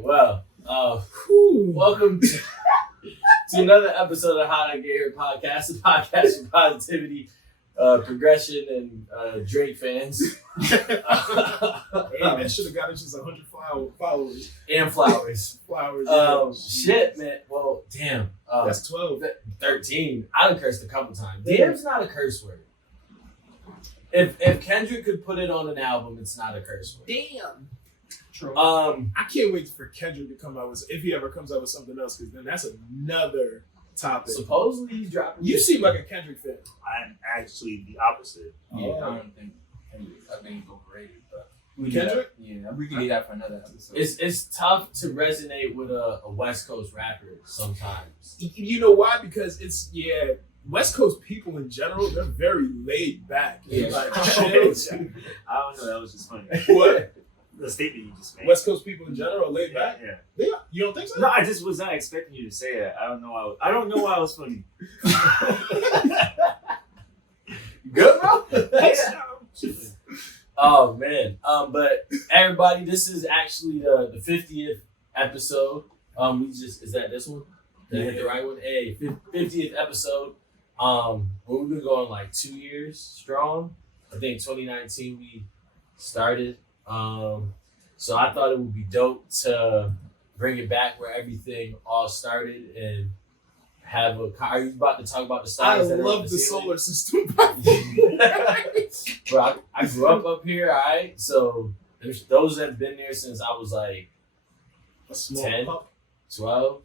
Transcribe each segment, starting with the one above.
Well, welcome to another episode of How to Get Here podcast, a podcast for positivity, progression, and Drake fans. Hey, man, should have got us just 100 followers. And flowers. Shit, man. Well, damn. That's 12. 13. I done cursed a couple times. Damn's not a curse word. If Kendrick could put it on an album, it's not a curse word. Damn. True. I can't wait for Kendrick to come out with, if he ever comes out with something else, because then that's another topic. Supposedly he's dropping. You seem like a Kendrick fan. I'm actually the opposite. Yeah, I don't think Kendrick. I think he's overrated, but Kendrick? We can do that for another episode. It's tough to resonate with a West Coast rapper sometimes. You know why? Because West Coast people in general, they're very laid back. Yeah. Like, I don't know. That was just funny. What? The statement you just made. West Coast people in general are laid back? Yeah. They are. You don't think so? No, I just was not expecting you to say that. I don't know why I was funny. Good, bro? Oh, man. But everybody, this is actually the 50th episode. Is that this one? Did I hit the right one? Hey, 50th episode. We've been going like 2 years strong. I think 2019 we started. So I thought it would be dope to bring it back where everything all started and have a. Are you about to talk about the stars? I love the solar system. Bro, I grew up here, all right? So there's those that have been there since I was like A small 10, pup. 12,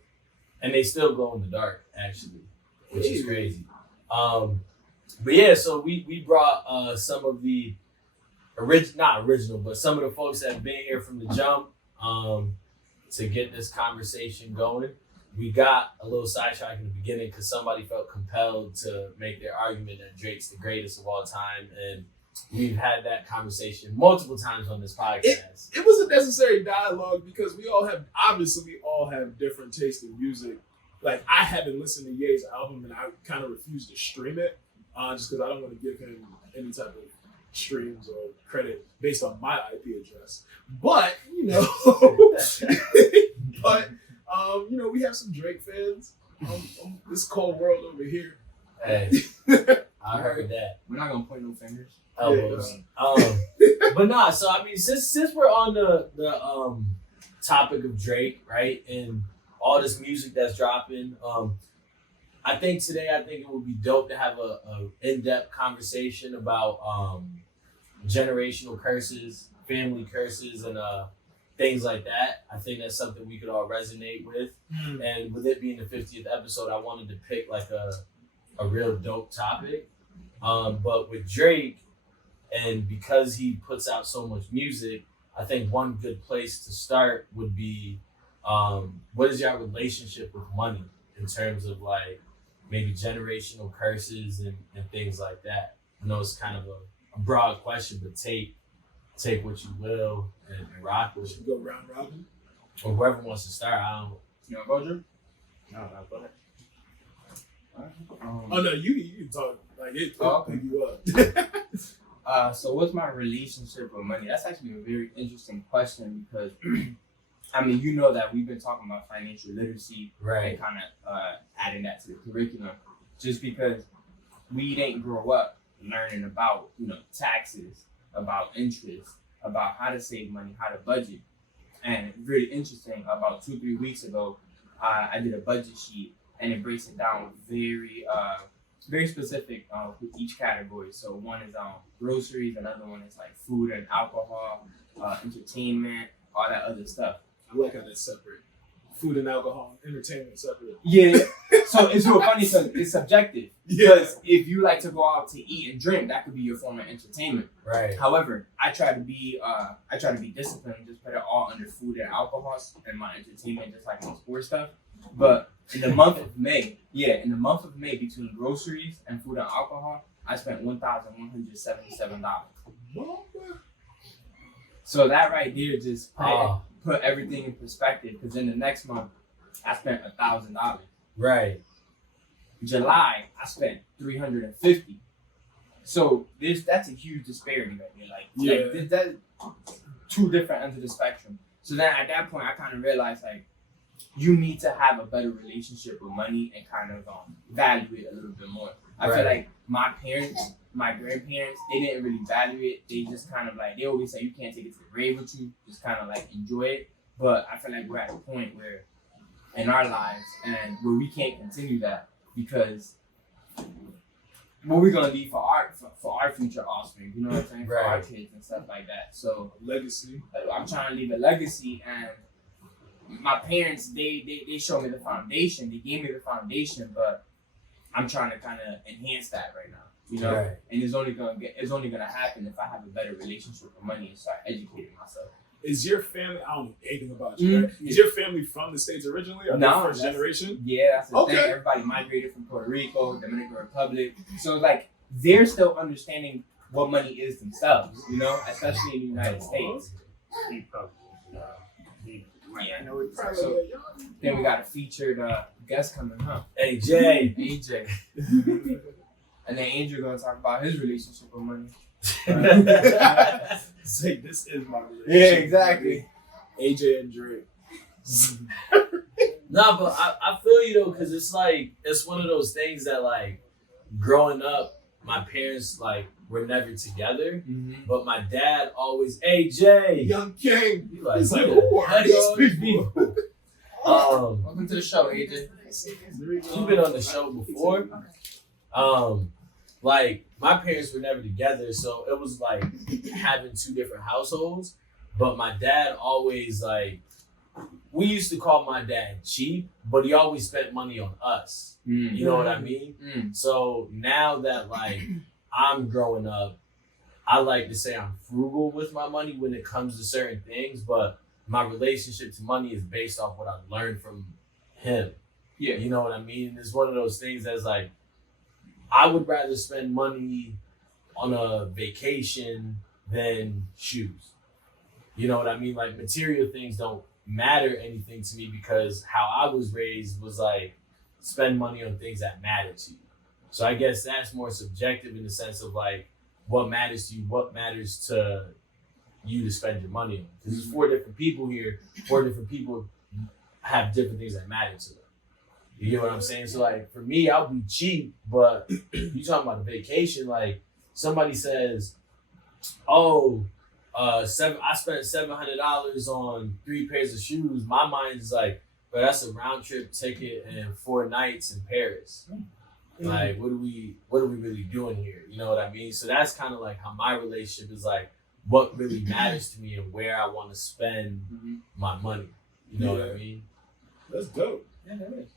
and they still glow in the dark, actually, which is crazy. But yeah, so we brought some of the not original, but some of the folks that have been here from the jump to get this conversation going. We got a little sidetrack in the beginning because somebody felt compelled to make their argument that Drake's the greatest of all time, and we've had that conversation multiple times on this podcast. It was a necessary dialogue because we all have different taste in music. Like, I haven't listened to Ye's album and I kind of refuse to stream it just because I don't want to give him any type of streams or credit based on my IP address. But, we have some Drake fans. This cold world over here. Hey, I heard that. We're not gonna point no fingers. Elbows. But nah, so I mean, since we're on the topic of Drake, right, and all this music that's dropping, I think it would be dope to have a in-depth conversation about generational curses, family curses, and things like that. I think that's something we could all resonate with. And with it being the 50th episode, I wanted to pick like a real dope topic. But with Drake, and because he puts out so much music, I think one good place to start would be what is your relationship with money in terms of like maybe generational curses and things like that. I know it's kind of a broad question, but take what you will and rock with it. Should we go round robin? Or whoever wants to start. I don't. You know, Roger? No, go ahead. Oh no, you can talk like it. Okay. Pick you up. So what's my relationship with money? That's actually a very interesting question because, I mean, you know that we've been talking about financial literacy Right. and kind of adding that to the curriculum just because we didn't grow up learning about, taxes, about interest, about how to save money, how to budget. And really interesting, about 2-3 weeks ago, I did a budget sheet and it breaks it down very specific with each category. So one is groceries, another one is like food and alcohol, entertainment, all that other stuff. I like how that's separate. Food and alcohol, entertainment separate. Yeah. So it's real funny because it's subjective. Because if you like to go out to eat and drink, that could be your form of entertainment. Right. However, I try to be disciplined, just put it all under food and alcohol and my entertainment, just like my sports stuff. But in the month of May, between groceries and food and alcohol, I spent $1,177. So that right there just put everything in perspective. Because in the next month, I spent $1,000. Right. July, I spent $350. So that's a huge disparity right there. Like that's two different ends of the spectrum. So then at that point, I kind of realized like you need to have a better relationship with money and kind of value it a little bit more. I feel like my parents, my grandparents, they didn't really value it. They just kind of like, they always say you can't take it to the grave with you. Just kind of like enjoy it. But I feel like we're at a point where in our lives and where we can't continue that because what we're gonna leave for our future offspring, you know what I'm saying? For our kids and stuff like that. So legacy. I'm trying to leave a legacy, and my parents they showed me the foundation. They gave me the foundation, but I'm trying to kind of enhance that right now. You know, and it's only gonna happen if I have a better relationship with money and start educating myself. Is your family? I don't know anything about you. Right? Is your family from the States originally, or no, first generation? Yeah, that's the thing. Everybody migrated from Puerto Rico, Dominican Republic. So like they're still understanding what money is themselves. You know, especially in the United States. Yeah, I know it's so. Then we got a featured guest coming, huh? AJ. And then Andrew gonna talk about his relationship with money. Say this is my relationship. Yeah, exactly. AJ and Drake. No, but I feel you though, because it's like it's one of those things that like growing up, my parents like were never together, but my dad always AJ Young King. He like, he's like, who are these people? Welcome to the show, AJ. You've been on the show before. Like my parents were never together, so it was like having two different households. But my dad always like, we used to call my dad cheap, but he always spent money on us. You know what I mean? So now that like I'm growing up, I like to say I'm frugal with my money when it comes to certain things, but my relationship to money is based off what I've learned from him. Yeah, you know what I mean? It's one of those things that's like, I would rather spend money on a vacation than shoes. You know what I mean? Like material things don't matter anything to me because how I was raised was like spend money on things that matter to you. So I guess that's more subjective in the sense of like what matters to you, what matters to you to spend your money on. Because there's 4 different people here, 4 different people have different things that matter to them. You get what I'm saying? So like for me, I'll be cheap, but you talking about a vacation, like somebody says, oh, I spent $700 on 3 pairs of shoes. My mind is like, but that's a round trip ticket and 4 nights in Paris. Like, what are we really doing here? You know what I mean? So that's kind of like how my relationship is like, what really matters to me and where I want to spend my money. You know what I mean? That's dope. Yeah, that is.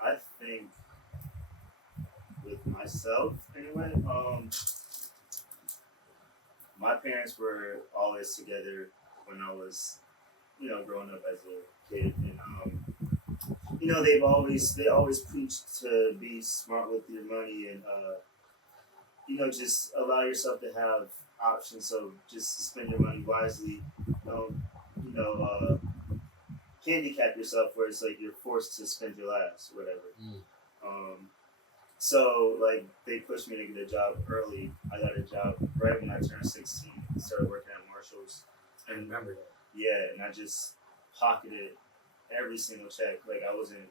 I think with myself anyway, my parents were always together when I was, growing up as a kid, and they always preached to be smart with your money and just allow yourself to have options. So just spend your money wisely. Don't handicap yourself where it's like you're forced to spend your last, whatever. So like they pushed me to get a job early. I got a job right when I turned 16. Started working at Marshall's. I remember that. Yeah, and I just pocketed every single check. Like I wasn't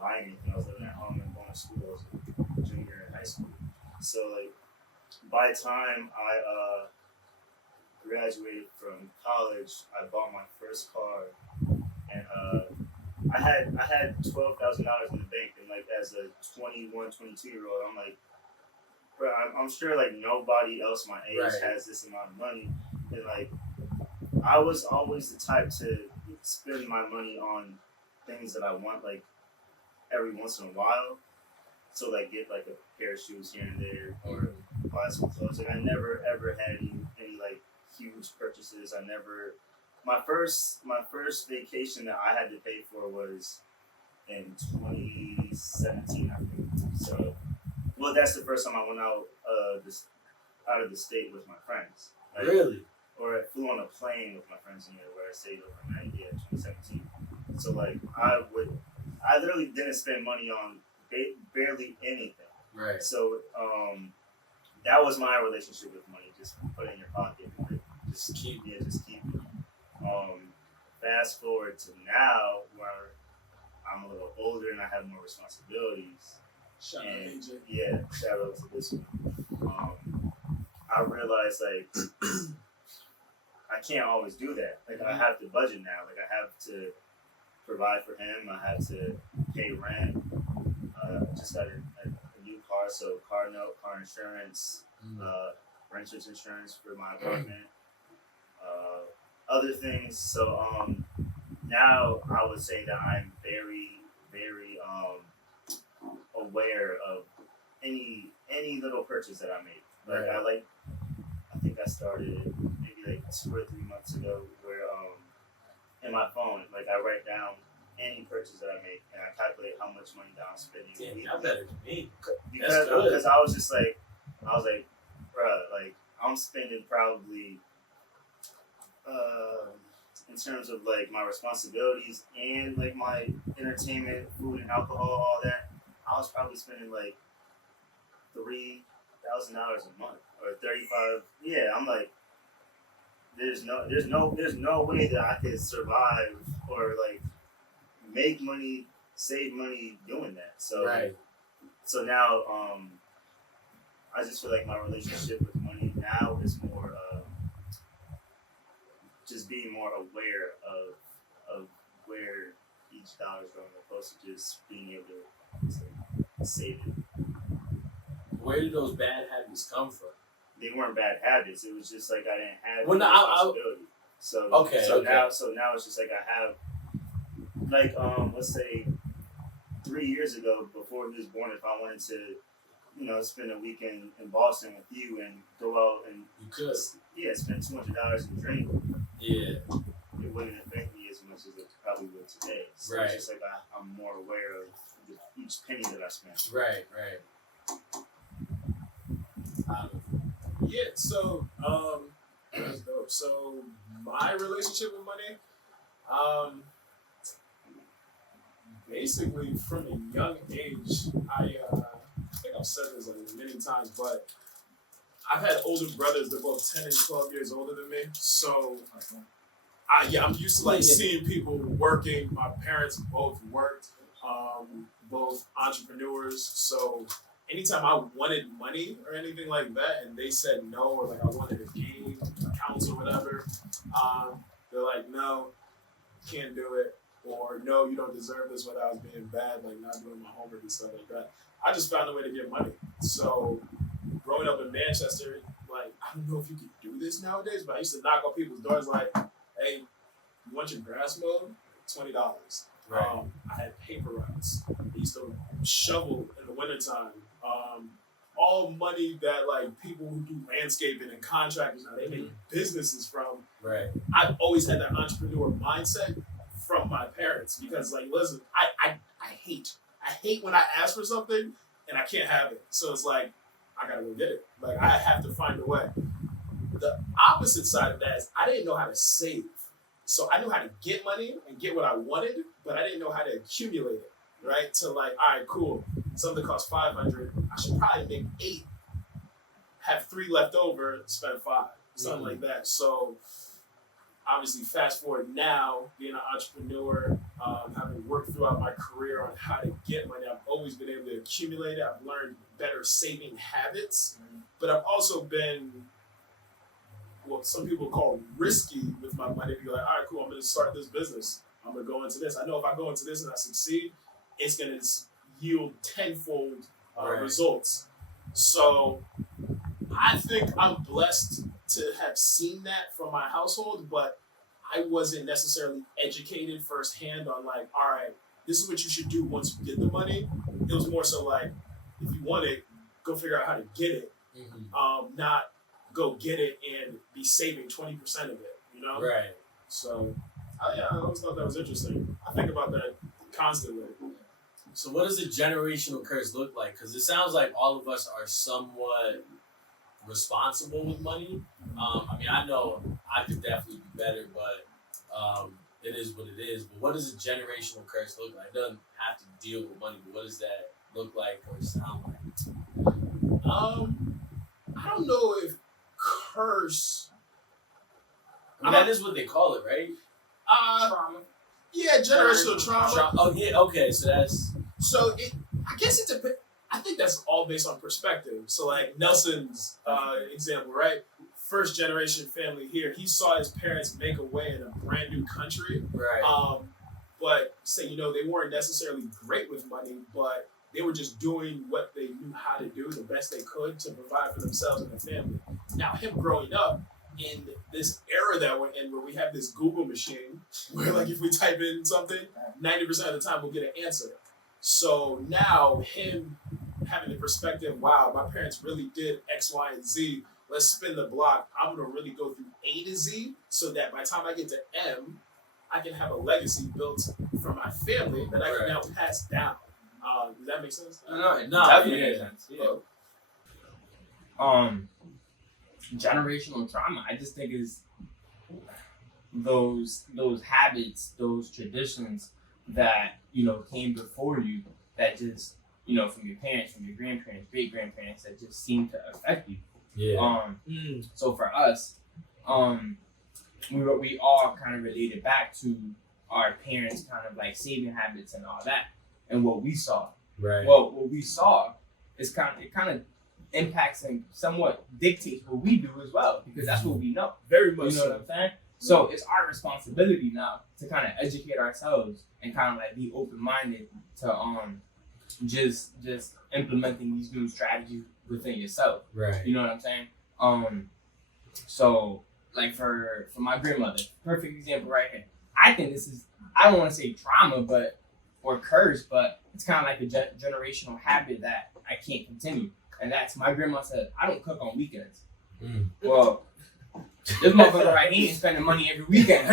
buying anything. I was living at home and going to school. I was a junior in high school. So like by the time I graduated from college, I bought my first car. And I had $12,000 in the bank, and like as a 21, 22-year-old, I'm like, bro, I'm sure like nobody else my age has this amount of money, and like I was always the type to spend my money on things that I want like every once in a while, so like get like a pair of shoes here and there or buy some clothes. Like I never ever had any like huge purchases. My first vacation that I had to pay for was in 2017, I think. So, well, that's the first time I went out of the state with my friends. Like, really? Or I flew on a plane with my friends where I stayed overnight. Yeah, 2017. So like I literally didn't spend money on barely anything. Right. So that was my relationship with money. just put it in your pocket and like, just keep it. Fast forward to now where I'm a little older and I have more responsibilities. Shout out And AJ. yeah, shout out to this one. I realized like I can't always do that. Like I have to budget now. Like I have to provide for him. I have to pay rent. Just got a new car, so car note, car insurance, renter's insurance for my apartment, other things. So now I would say that I'm very, very aware of any little purchase that I make. Like I think I started maybe like 2 or 3 months ago where in my phone, like I write down any purchase that I make and I calculate how much money that I'm spending. Damn, y'all better than me. Because I was like, bruh, like I'm spending probably in terms of like my responsibilities and like my entertainment, food and alcohol, all that, I was probably spending like $3,000 a month or 35. Yeah, I'm like, there's no way that I could survive or like make money, save money doing that. So so now I just feel like my relationship with money now is more just being more aware of where each dollar is going, opposed to just being able to save it. Where did those bad habits come from? They weren't bad habits. It was just like I didn't have Well, the responsibility. So now it's just like I have like let's say 3 years ago before he was born, if I wanted to spend a weekend in Boston with you and go out and you could spend $200 and drink, it wouldn't affect me as much as it probably would today. So it's just like I'm more aware of each penny that I spend. Right. Yeah, so that's dope. So my relationship with money, basically from a young age, I think I've said this like many times, but I've had older brothers. They're both 10 and 12 years older than me. So I'm used to like seeing people working. My parents both worked, both entrepreneurs. So anytime I wanted money or anything like that, and they said no, or like I wanted a game, accounts or whatever, they're like, no, can't do it, or no, you don't deserve this when I was being bad, like not doing my homework and stuff like that. I just found a way to get money. So growing up in Manchester, like I don't know if you can do this nowadays, but I used to knock on people's doors like, hey, you want your grass mowed? $20. I had paper routes. I used to shovel in the wintertime. All money that like people who do landscaping and contractors now they make businesses from. Right. I've always had that entrepreneur mindset from my parents because like listen, I hate when I ask for something and I can't have it. So it's like I gotta go get it. Like I have to find a way. The opposite side of that is I didn't know how to save. So I knew how to get money and get what I wanted, but I didn't know how to accumulate it. Right? To like, all right, cool. Something costs $500. I should probably make 8, have 3 left over, spend 5, something like that. So obviously, fast forward now, being an entrepreneur, having worked throughout my career on how to get money, I've always been able to accumulate it. I've learned better saving habits, but I've also been what some people call risky with my money. Be like, all right, cool, I'm going to start this business. I'm going to go into this. I know if I go into this and I succeed, it's going to yield tenfold results. So I think I'm blessed to have seen that from my household, but I wasn't necessarily educated firsthand on like, all right, this is what you should do once you get the money. It was more so like, if you want it, go figure out how to get it, not go get it and be saving 20% of it, you know? Right. So I always thought that was interesting. I think about that constantly. So what does a generational curse look like? Because it sounds like all of us are somewhat responsible with money. I mean, I know I could definitely be better, but it is what it is. But what does a generational curse look like? It doesn't have to deal with money, but what does that look like or sound like? I don't know if curse. That is what they call it, right? Trauma. Yeah, generational trauma. Oh yeah, okay. So that's So I guess it depends. I think that's all based on perspective. So like Nelson's example, right? First generation family here. He saw his parents make a way in a brand new country. right. But say, they weren't necessarily great with money, but they were just doing what they knew how to do the best they could to provide for themselves and their family. Now, him growing up in this era that we're in, where we have this Google machine, where like if we type in something, 90% of the time we'll get an answer. So now him having the perspective, wow, my parents really did X, Y, and Z. Let's spin the block. I'm gonna really go through A to Z, so that by the time I get to M, I can have a legacy built for my family that I can now pass down. Does that make sense? No, Definitely yeah. makes sense. Yeah. Generational trauma, I just think is those habits, those traditions that came before you, that just from your parents, from your grandparents, great grandparents, that just seem to affect you. Yeah. So for us, we all kind of related back to our parents' kind of like saving habits and all that, and what we saw. Right. Well, what we saw is kind of impacts and somewhat dictates what we do as well, because that's what we know. Very much. You know what I'm saying? So it's our responsibility now to kind of educate ourselves and kind of like be open-minded to just implementing these new strategies within yourself. Right. You know what I'm saying? So like for my grandmother, perfect example right here. I think this is, I don't want to say trauma, or curse, but it's kind of like a generational habit that I can't continue. And that's, my grandma said, I don't cook on weekends. Well, this motherfucker right here ain't spending money every weekend.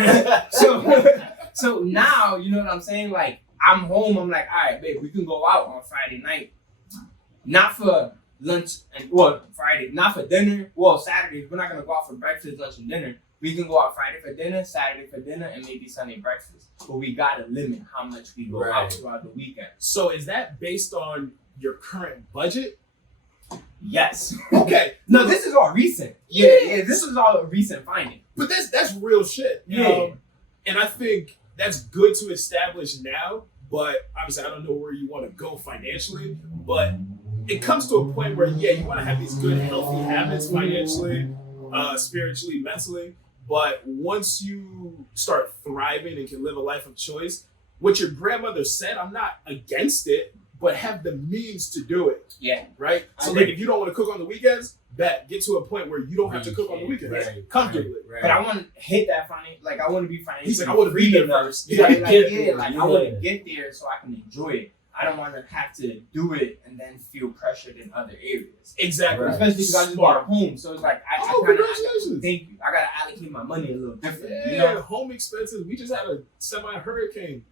So now, you know what I'm saying? Like, I'm home, I'm like, all right, babe, we can go out on Friday night. Not for lunch Friday, not for dinner. Well, Saturdays, we're not gonna go out for breakfast, lunch, and dinner. We can go out Friday for dinner, Saturday for dinner, and maybe Sunday breakfast. But we gotta limit how much we go out throughout the weekend. So is that based on your current budget? Yes. Okay. No, this is all recent. Yeah, this is all a recent finding. But that's real shit. Yeah. And I think that's good to establish now, but obviously I don't know where you want to go financially, but it comes to a point where, you want to have these good, healthy habits financially, spiritually, mentally, but once you start thriving and can live a life of choice, what your grandmother said, I'm not against it, but have the means to do it. Yeah. Right? So like if you don't want to cook on the weekends, get to a point where you don't have to cook on the weekends comfortably. Right. But I want to hit that like I want to be financially. He's like, I want to be there first. I want to get there so I can enjoy it. I don't want to have to do it and then feel pressured in other areas. Exactly. Especially because I just bought a home, so it's like congratulations. Thank you. I gotta allocate my money a little different. Yeah, home expenses. We just had a semi-hurricane.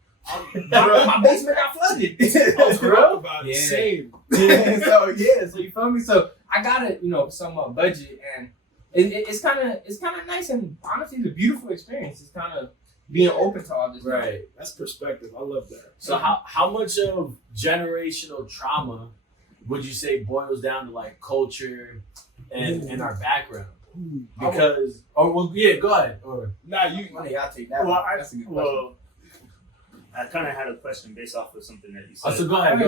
My basement got flooded. Bro, about it. Same. So you feel me? So I gotta, somewhat budget, and it's kind of nice, and honestly, it's a beautiful experience. It's kind of being open to all this. Right. That's perspective. I love that. So how much of generational trauma would you say boils down to like culture and our background? Because go ahead. Or Y'all take that. Well, That's a good question. I kind of had a question based off of something that you said. So go ahead.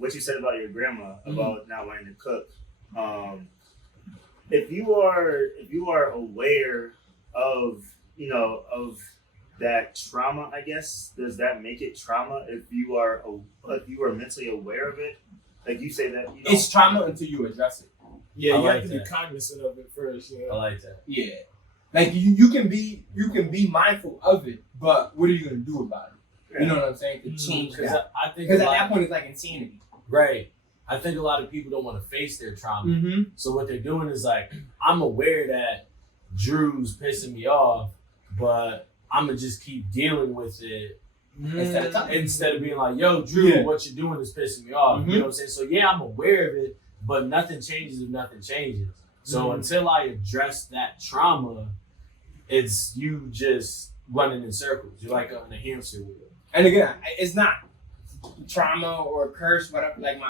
What you said about your grandma about not wanting to cook. If you are aware of that trauma, I guess, does that make it trauma if you are mentally aware of it? Like you say that it's trauma until you address it. Yeah, you I have like to be that. cognizant of it first. I like that. Yeah. Like you can be mindful of it, but what are you gonna do about it? You know what I'm saying? To change that. I think Because at that point it's like insanity. right. I think a lot of people don't want to face their trauma. Mm-hmm. So what they're doing is like, I'm aware that Drew's pissing me off, but I'm gonna just keep dealing with it instead of being like, yo, Drew, what you're doing is pissing me off. You know what I'm saying? So I'm aware of it, but nothing changes if nothing changes. So until I address that trauma, it's you just running in circles. You're like on a hamster wheel. And again, it's not trauma or curse, whatever. Like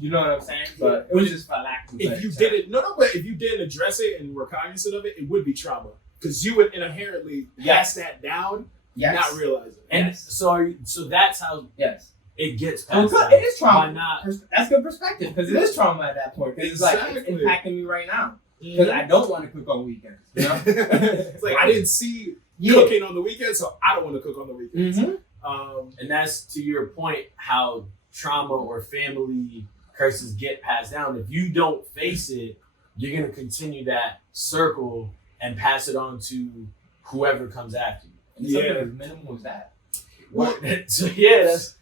you know what I'm saying? But it was just for lack of. If you didn't, but if you didn't address it and were cognizant of it, it would be trauma because you would inherently pass that down, not realize it. And so that's how it gets passed down. It is trauma. Why not? That's good perspective because it is trauma at that point. Because it's like it's impacting me right now because I don't want to cook on weekends. You know? It's like I didn't see cooking on the weekends, so I don't want to cook on the weekends. Mm-hmm. And that's to your point, how trauma or family curses get passed down. If you don't face it, you're gonna continue that circle and pass it on to whoever comes after you. And something as minimal as that. Well, So that's.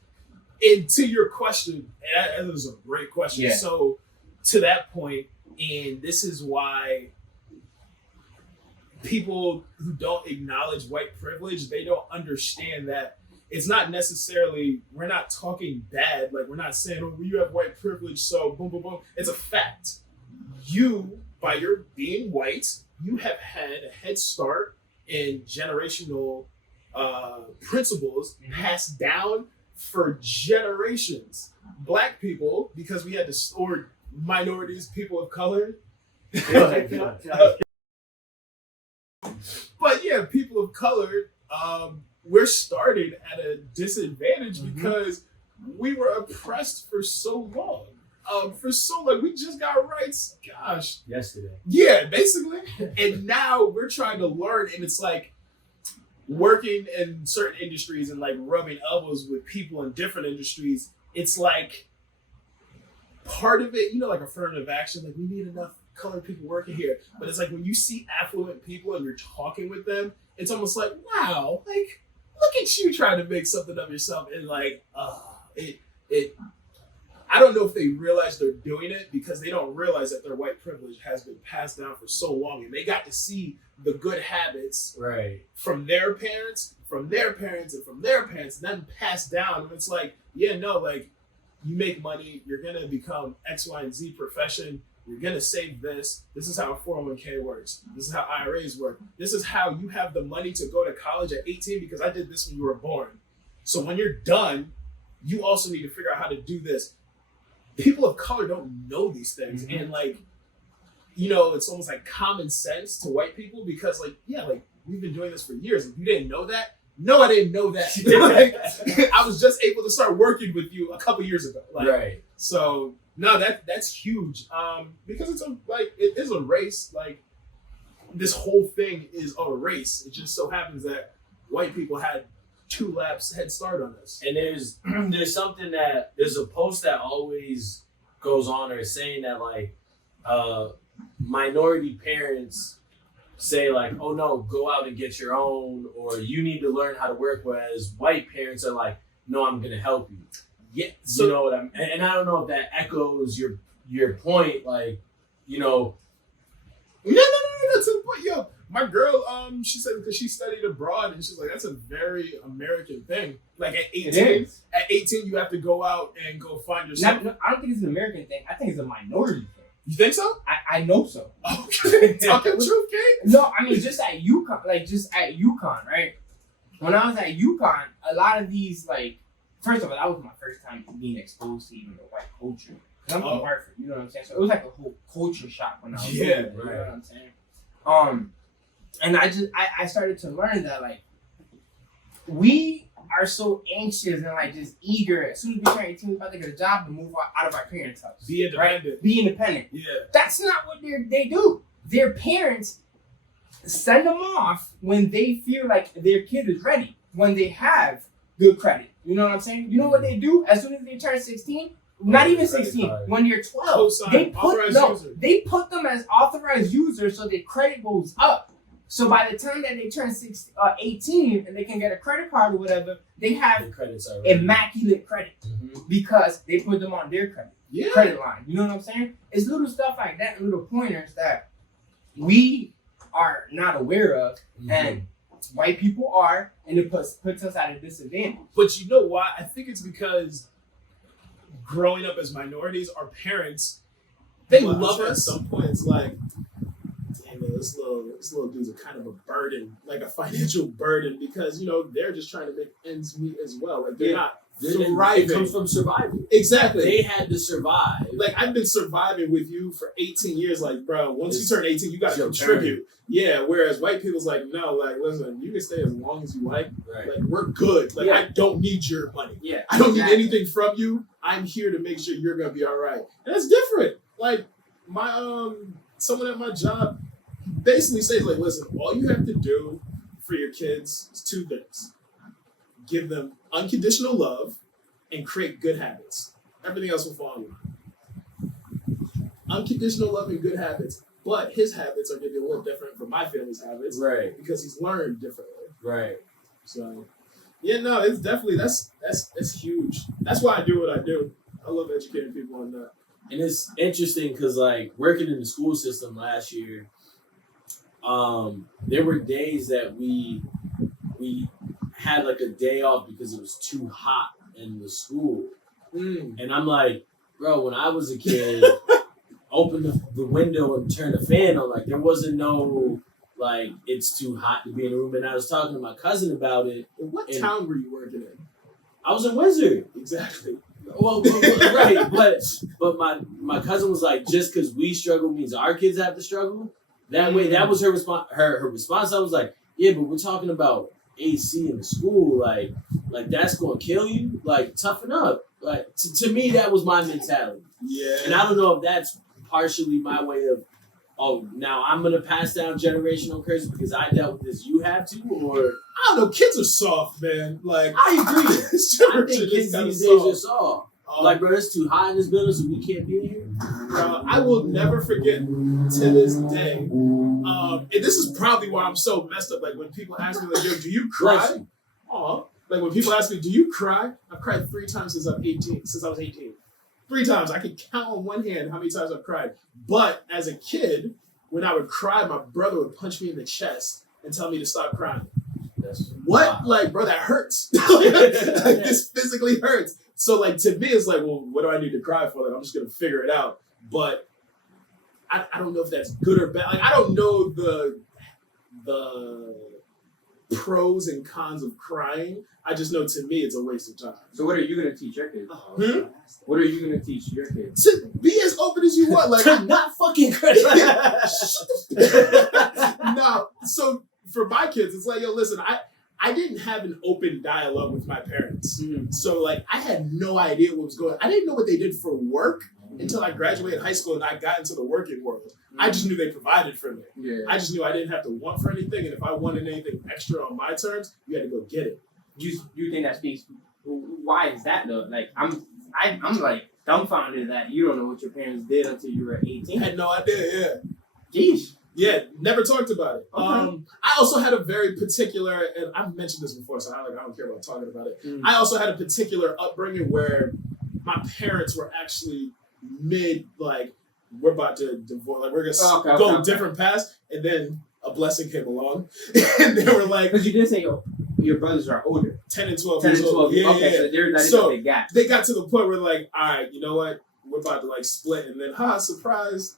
And to your question, and that is a great question. Yeah. So to that point, and this is why people who don't acknowledge white privilege, they don't understand that it's not necessarily, we're not talking bad. Like we're not saying, oh, you have white privilege, so boom, boom, boom. It's a fact. You, by your being white, you have had a head start in generational principles passed down for generations. Black people, because we had to store minorities, people of color. But yeah, people of color, we're starting at a disadvantage because we were oppressed for so long. We just got rights, gosh. Yesterday. Yeah, basically. And now we're trying to learn, and it's like working in certain industries and like rubbing elbows with people in different industries. It's like part of it, like affirmative action, like we need enough colored people working here. But it's like when you see affluent people and you're talking with them, it's almost like, wow, like look at you trying to make something of yourself. And like, I don't know if they realize they're doing it because they don't realize that their white privilege has been passed down for so long, and they got to see the good habits from their parents, from their parents, and from their parents, and then passed down. And it's like, like you make money, you're gonna become X, Y, and Z profession. You're gonna save this. This is how a 401k works. This is how IRAs work. This is how you have the money to go to college at 18 because I did this when you were born. So when you're done, you also need to figure out how to do this. People of color don't know these things. And like, it's almost like common sense to white people because we've been doing this for years. If you didn't know that, no, I didn't know that. I was just able to start working with you a couple years ago. So no, that's huge. Because it is a race. Like this whole thing is a race. It just so happens that white people had 2 laps head start on us. And there's something there's a post that always goes on or saying that like minority parents say like, oh no, go out and get your own, or you need to learn how to work, whereas white parents are like, no, I'm gonna help you. Yeah. So, you know what I'm, and I don't know if that echoes your point, like, No, that's a point. Yo, my girl, she said because she studied abroad, and she's like, that's a very American thing. Like at 18, you have to go out and go find yourself. No, I don't think it's an American thing. I think it's a minority thing. You think so? I know so. Okay, talking truth, Kate. No, I mean just at UConn, right? When I was at UConn, a lot of these first of all, that was my first time being exposed to even the white culture. Cause I'm from Hartford, you know what I'm saying? So it was like a whole culture shock when I was there, you know what I'm saying? And I started to learn that we are so anxious and just eager. As soon as we turn 18, we're about to get a job to move out of our parents' house. Be independent. Right? Be independent. Yeah. That's not what they do. Their parents send them off when they feel like their kid is ready, when they have good credit. You know what I'm saying? You know what they do as soon as they turn 16? Not even 16. When you're 12, they put them as authorized users so their credit goes up. So by the time that they turn 18 and they can get a credit card or whatever, they have immaculate credit because they put them on their credit line. You know what I'm saying? It's little stuff like that, little pointers that we are not aware of, and white people are, and it puts us at a disadvantage. But you know why? I think it's because growing up as minorities, our parents, they love us. At some point, it's like, damn man, this little dude's a kind of a burden, like a financial burden, because they're just trying to make ends meet as well. Like they're not thriving. It comes from survival. Exactly. They had to survive. Like, I've been surviving with you for 18 years. Like, bro, once you turn 18, you got to your contribute. Yeah, whereas white people's like, no, like, listen, you can stay as long as you like. Right. Like, we're good. Like, Yeah. I don't need your money. Yeah. I don't need exactly. anything from you. I'm here to make sure you're going to be all right. And that's different. Like, my, someone at my job basically says, like, listen, all you have to do for your kids is two things. Give them unconditional love and create good habits. Everything else will fall in line. Unconditional love and good habits, but his habits are going to be a little different from my family's habits Right. because he's learned differently. Right. So, yeah, no, it's definitely that's huge. That's why I do what I do. I love educating people on that. And it's interesting because, like, working in the school system last year, there were days that we had like a day off because it was too hot in the school. And I'm like, bro, when I was a kid, open the window and turn the fan on. Like, there wasn't no, like, it's too hot to be in a room. And I was talking to my cousin about it. What town were you working in? I was in Windsor. Exactly. Well, right, but my cousin was like, just because we struggle means our kids have to struggle. That way, that was her response. Her response. I was like, yeah, but we're talking about AC in the school. Like that's gonna kill you. Like, toughen up. Like, to me, that was my mentality. Yeah. And I don't know if that's partially my way of, oh, now I'm gonna pass down generational curse because I dealt with this. You have to, or I don't know. Kids are soft, man. Like, I agree. I think kids these days are soft. Like, bro, it's too hot in this building, so we can't be in here. I will never forget to this day. And this is probably why I'm so messed up. Like, when people ask me, like, yo, do you Bless cry? you. Aw. Like, when people ask me, do you cry? I've cried 3 times since I was 18. 3 times. I can count on one hand how many times I've cried. But as a kid, when I would cry, my brother would punch me in the chest and tell me to stop crying. What? Wow. Like, bro, that hurts. Like, this physically hurts. So, like, to me, it's like, well, what do I need to cry for? Like, I'm just going to figure it out. But I don't know if that's good or bad. Like, I don't know the pros and cons of crying. I just know, to me, it's a waste of time. So what are you gonna teach your kids? What are you gonna teach your kids? To be as open as you want. Like, Not fucking crazy. No. So for my kids, it's like, yo, listen, I didn't have an open dialogue with my parents. So, like, I had no idea what was going on. I didn't know what they did for work until I graduated high school and I got into the working world. I just knew they provided for me. Yeah. I just knew I didn't have to want for anything. And if I wanted anything extra on my terms, you had to go get it. You think that speaks? Why is that though? Like, I'm like dumbfounded that you don't know what your parents did until you were 18. I had no idea, yeah. Jeez. Yeah, never talked about it. Okay. I also had a very particular, and I've mentioned this before, so I don't care about talking about it. I also had a particular upbringing where my parents were actually like, we're about to divorce, like, we're gonna go different paths, and then a blessing came along, and they were like, Because you did say your brothers are older. 10 and 12 10 and years 12. old. Yeah, Okay, yeah. so there's not So, a big gap. They got to the point where, like, all right, you know what? We're about to, like, split, and then, surprise,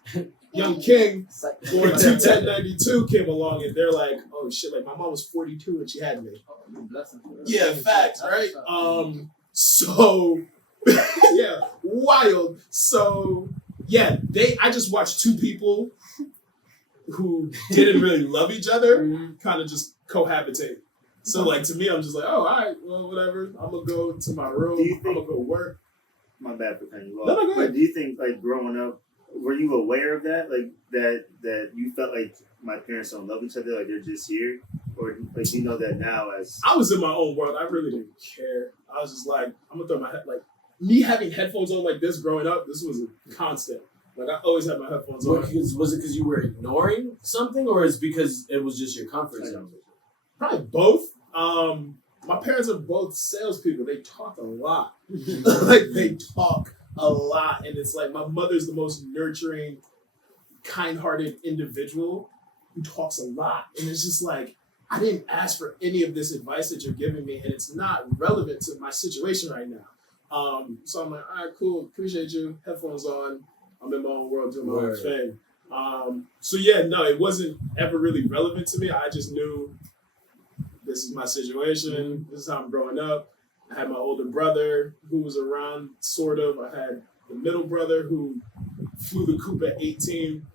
young King, born 2/10/92, came along, and they're like, oh shit, like, my mom was 42 when she had me. Yeah, facts, right? So, yeah, wild. So, yeah, I just watched 2 people who didn't really love each other kind of just cohabitate. So, like, to me, I'm just like, oh, all right, well, whatever. I'm going to go to my room. I'm going to go work. My bad for cutting you off. No, go ahead. But do you think, like, growing up, were you aware of that? Like, that you felt like my parents don't love each other, like they're just here? Or, like, you know that now as... I was in my own world. I really didn't care. I was just like, I'm going to throw my head, like, me having headphones on like this growing up, this was a constant. Like, I always had my headphones on. Was it because you were ignoring something, or is it because it was just your comfort zone? Probably both. My parents are both salespeople. They talk a lot. Like, they talk a lot. And it's like, my mother's the most nurturing, kind-hearted individual who talks a lot. And it's just like, I didn't ask for any of this advice that you're giving me, and it's not relevant to my situation right now. So I'm like, all right, cool. Appreciate you. Headphones on. I'm in my own world doing my own thing. So yeah, no, it wasn't ever really relevant to me. I just knew this is my situation. This is how I'm growing up. I had my older brother who was around, sort of. I had the middle brother who flew the coop at 18.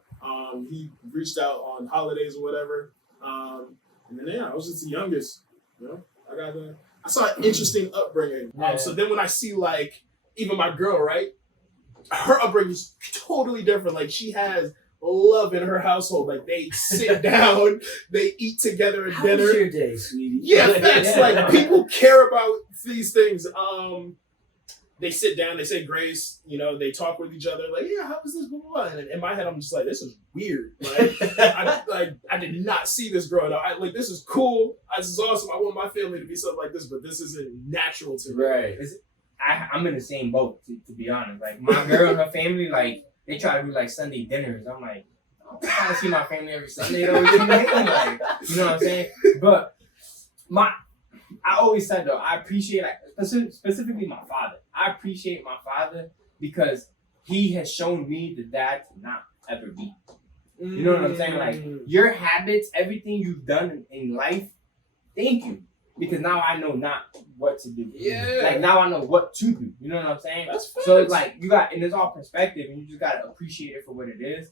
He reached out on holidays or whatever. And then I was just the youngest. You know, I saw an interesting upbringing. So then when I see like even my girl, right, her upbringing is totally different. Like she has love in her household. Like they sit down, they eat together at dinner. How's your day, sweetie? Yeah, facts. Like people care about these things. They sit down, they say grace, you know, they talk with each other, like, yeah, how was this, blah, blah, blah. And in my head, I'm just like, this is weird. Like, I did not see this growing up. This is cool. This is awesome. I want my family to be something like this, but this isn't natural to me. Right. I'm in the same boat, to be honest. Like, my girl and her family, like, they try to do, like, Sunday dinners. I'm like, I'm trying to see my family every Sunday, though. You know what I'm saying? But I always said, though, I appreciate, like, specifically my father. I appreciate my father because he has shown me the dad to not ever be. You know what I'm saying? Like, your habits, everything you've done in life, thank you. Because now I know not what to do. Yeah. Like, now I know what to do. You know what I'm saying? That's facts. So, it's like, and it's all perspective, and you just got to appreciate it for what it is.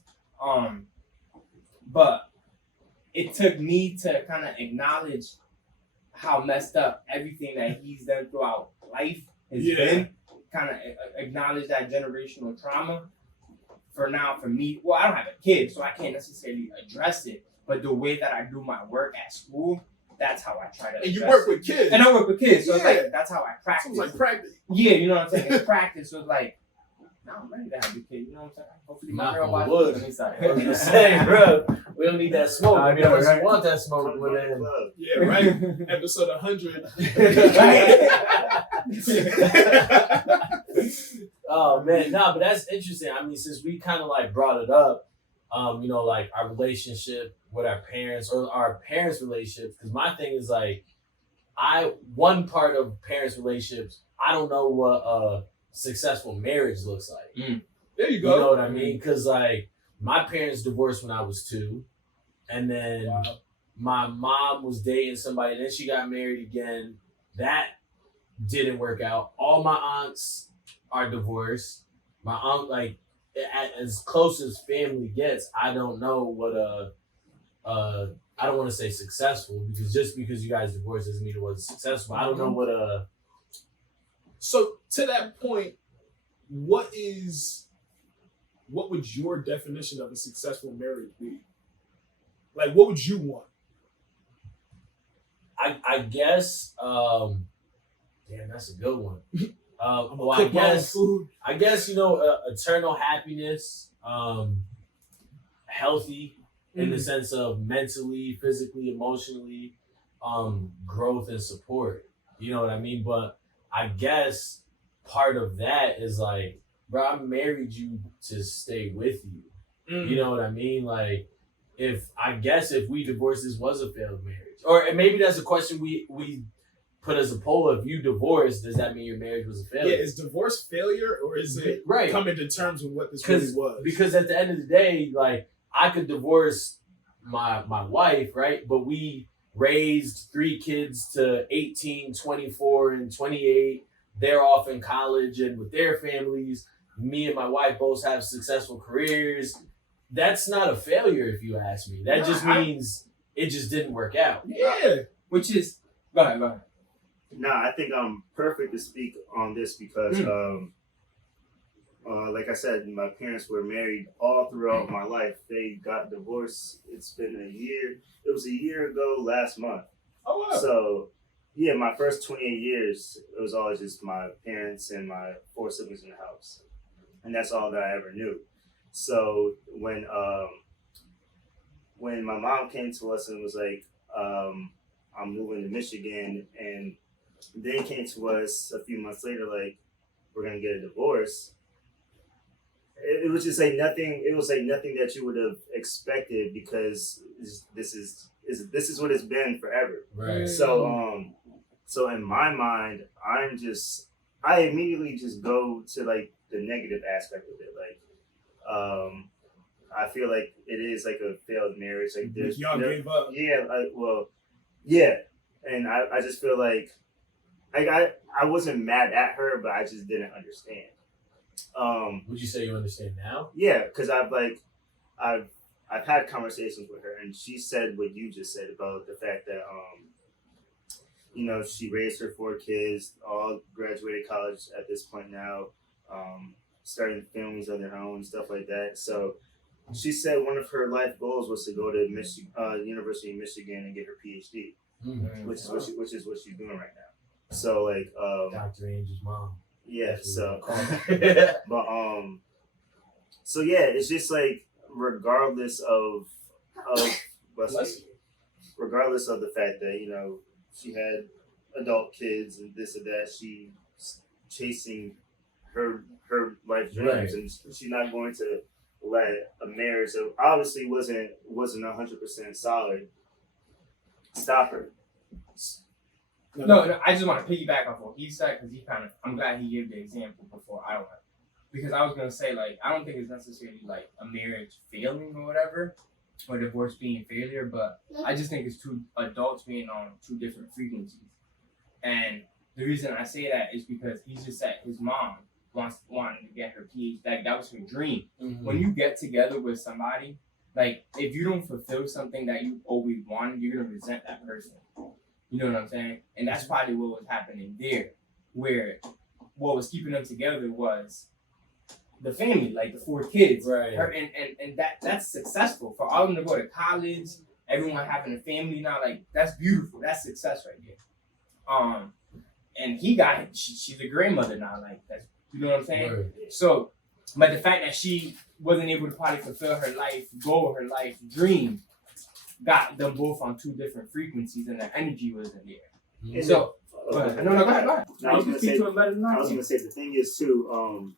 But it took me to kind of acknowledge how messed up everything that he's done throughout life has been, kind of acknowledge that generational trauma. For me, well, I don't have a kid, so I can't necessarily address it, but the way that I do my work at school, that's how I try to. And you work with kids. And I work with kids, so it's like, that's how I practice. Sounds like practice. Yeah, you know what I'm saying? It's practice, so it's like, now I'm ready to have a kid, you know what I'm saying? Hopefully my girl watches. Let me start. I was gonna say, bro, we don't need that smoke. I We know, don't right? want that smoke. Come But join the then, club. Yeah, right. Episode 100. oh man, no, but that's interesting. I mean, since we kind of like brought it up, you know, like our relationship with our parents or our parents' relationships. Because my thing is like, one part of parents' relationships, I don't know what a successful marriage looks like. There you go. You know what I mean? Because like my parents divorced when I was 2, and then my mom was dating somebody, and then she got married again. That didn't work out. All my aunts are divorced. My aunt, like, as close as family gets, I don't know what I don't want to say successful, because just because you guys divorced doesn't mean it wasn't successful. I don't know what So to that point, what would your definition of a successful marriage be? Like, what would you want? I guess damn, that's a good one. Well, Cook my own food. I guess, you know, eternal happiness, healthy in the sense of mentally, physically, emotionally, growth and support. You know what I mean? But I guess part of that is like, bro, I married you to stay with you. You know what I mean? Like, if we divorced, this was a failed marriage. Or maybe that's a question we put as a poll. If you divorced, does that mean your marriage was a failure? Yeah, is divorce failure, or is it coming to terms with what this really was? Because at the end of the day, like, I could divorce my wife, right? But we raised 3 kids to 18, 24, and 28. They're off in college and with their families. Me and my wife both have successful careers. That's not a failure, if you ask me. That just means it just didn't work out. Yeah. Which is, go ahead. Nah, I think I'm perfect to speak on this because, like I said, my parents were married all throughout my life. They got divorced. It's been a year. It was a year ago last month. Oh, wow. So, yeah, my first 28 years, it was always just my parents and my 4 siblings in the house. And that's all that I ever knew. So when my mom came to us and was like, I'm moving to Michigan, and then came to us a few months later, like, we're gonna get a divorce. It was just like nothing. It was like nothing that you would have expected, because this is what it's been forever. Right. So in my mind, I immediately just go to like the negative aspect of it. Like, I feel like it is like a failed marriage. Like, Y'all gave up. Yeah. Yeah. And I just feel like like I wasn't mad at her, but I just didn't understand. Would you say you understand now? Yeah, because I've had conversations with her, and she said what you just said about the fact that she raised her 4 kids, all graduated college at this point now, starting families of their own, stuff like that. So she said one of her life goals was to go to University of Michigan and get her PhD, which is what she's doing right now. So like Dr. Angel's mom. Yeah. That's So what we call her. but so yeah, it's just like regardless of regardless of the fact that she had adult kids and this and that, she's chasing her life dreams, Right. and she's not going to let a marriage that obviously wasn't 100% solid stop her. No, I just want to piggyback off what he said because I'm glad he gave the example before I went. Because I was going to say, like, I don't think it's necessarily like a marriage failing or whatever, or divorce being failure, but I just think it's two adults being on two different frequencies. And the reason I say that is because he just said his mom wanted to get her PhD. That was her dream. Mm-hmm. When you get together with somebody, like, if you don't fulfill something that you always wanted, you're going to resent that person. You know what I'm saying? And that's probably what was happening there, where what was keeping them together was the family, like the 4 kids. Right. And that's successful. For all of them to go to college, everyone having a family now, like, that's beautiful. That's success right there. And she's a grandmother now, like, that's, you know what I'm saying? Right. So, but the fact that she wasn't able to probably fulfill her life goal, her life dream, got them both on 2 different frequencies, and the energy wasn't there. Mm-hmm. So, go ahead. No, go ahead. I was gonna say the thing is too.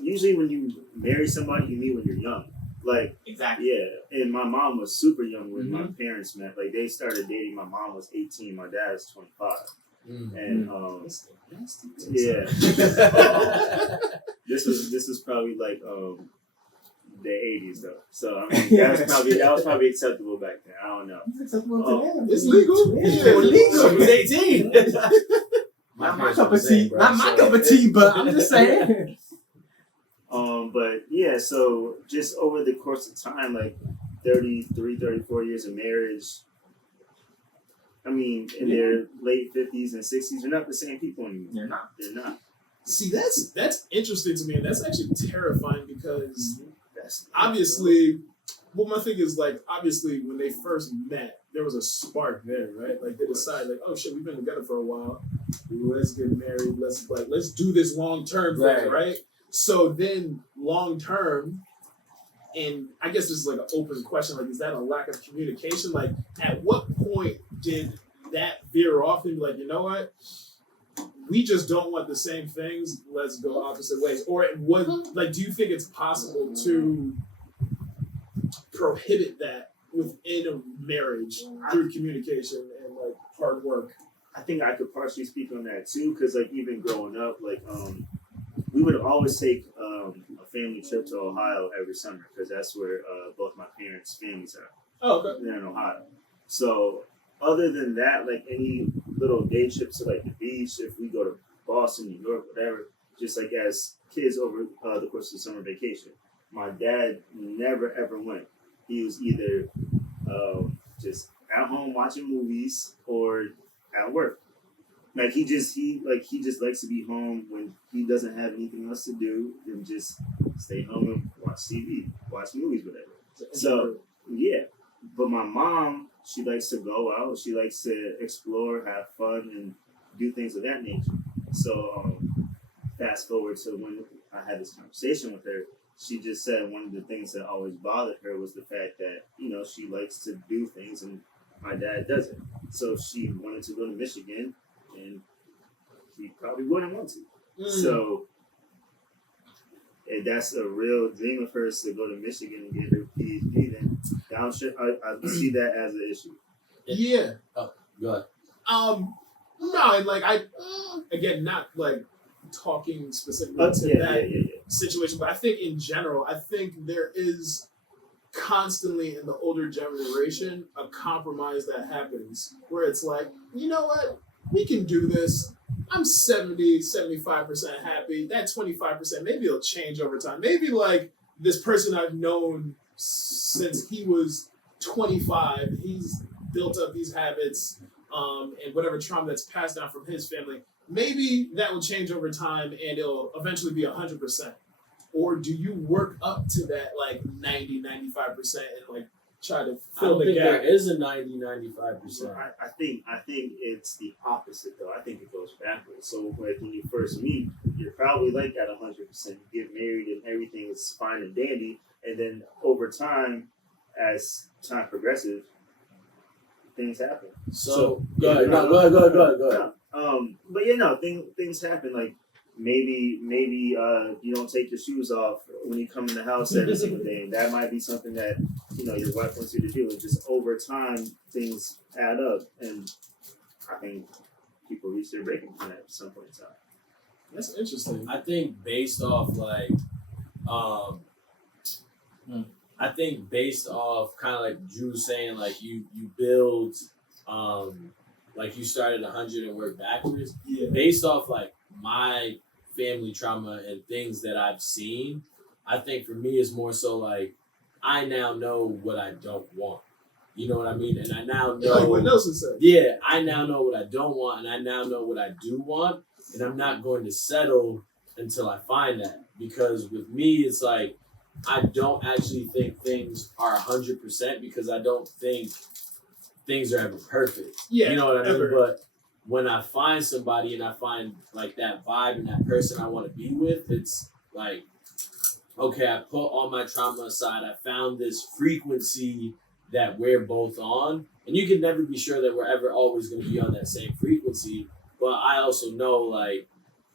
Usually when you marry somebody, you meet when you're young. Like Exactly. yeah, and my mom was super young when my parents met. Like they started dating. My mom was 18. My dad was 25. And yeah, this was probably like the 80s though. So I mean that was probably acceptable back then. I don't know. It's legal. Yeah, legal. He was 18. Not my cup of tea. Not my cup of tea, but I'm just saying. But yeah, so just over the course of time, like 33, 34 years of marriage, I mean, in their late 50s and 60s, they're not the same people anymore. They're not. See, that's interesting to me, and that's actually terrifying because obviously, well, my thing is like, obviously, when they first met, there was a spark there, right? Like they decided, like, oh shit, we've been together for a while. Let's get married. Let's do this long term thing, right? So then, long term, and I guess this is like an open question. Like, is that a lack of communication? Like, at what point did that veer off and be like, you know what? We just don't want the same things. Let's go opposite ways. Or do you think it's possible to prohibit that within a marriage through communication and like hard work? I think I could partially speak on that too, because like even growing up, like we would always take a family trip to Ohio every summer because that's where both my parents' families are. Oh, okay. They're in Ohio. So other than that, like any little day trips to like the beach, if we go to Boston, New York, whatever, just like as kids over the course of the summer vacation, my dad never ever went. He was either just at home watching movies or at work. Like he just likes to be home when he doesn't have anything else to do and just stay home and watch TV, watch movies, whatever. So yeah, but my mom, she likes to go out. She likes to explore, have fun, and do things of that nature. So fast forward to when I had this conversation with her, she just said one of the things that always bothered her was the fact that she likes to do things and my dad doesn't. So she wanted to go to Michigan. And he probably wouldn't want to. So if that's a real dream of hers to go to Michigan and get her PhD, then I see that as an issue. Yeah. Oh, go ahead. No, and like again, not like talking specifically to that situation, but I think in general, I think there is constantly in the older generation a compromise that happens where it's like, you know what? we can do this. I'm 70, 75% happy. That 25%, maybe it'll change over time. Maybe like this person I've known since he was 25, he's built up these habits and whatever trauma that's passed down from his family. Maybe that will change over time and it'll eventually be 100%. Or do you work up to that like 90, 95% and like try to I fill don't the think gap? there is a 90, 95%. I think it's the opposite though. I think it goes backwards. So like when you first meet, you're probably like at 100%. You get married and everything is fine and dandy, and then over time, as time progresses, things happen. So go ahead. No, go ahead. But yeah, no, things happen. Like maybe you don't take your shoes off when you come in the house every single day. And that might be something that your wife wants you to do. And just over time, things add up, and I think people reach their breaking point at some point in time. That's interesting. I think based off kind of like Drew was saying, like you build, like you started 100 and work backwards. Yeah. Based off like my family trauma and things that I've seen, I think for me it's more so like I now know what I don't want. You know what I mean? And I now know Like what Nelson said. Yeah, I now know what I don't want, and I now know what I do want, and I'm not going to settle until I find that. Because with me, it's like I don't actually think things are 100% because I don't think things are ever perfect. Yeah, you know what I mean? ever. But when I find somebody and I find like that vibe and that person I want to be with, it's like, okay, I put all my trauma aside. I found this frequency that we're both on, and you can never be sure that we're ever always going to be on that same frequency. But I also know like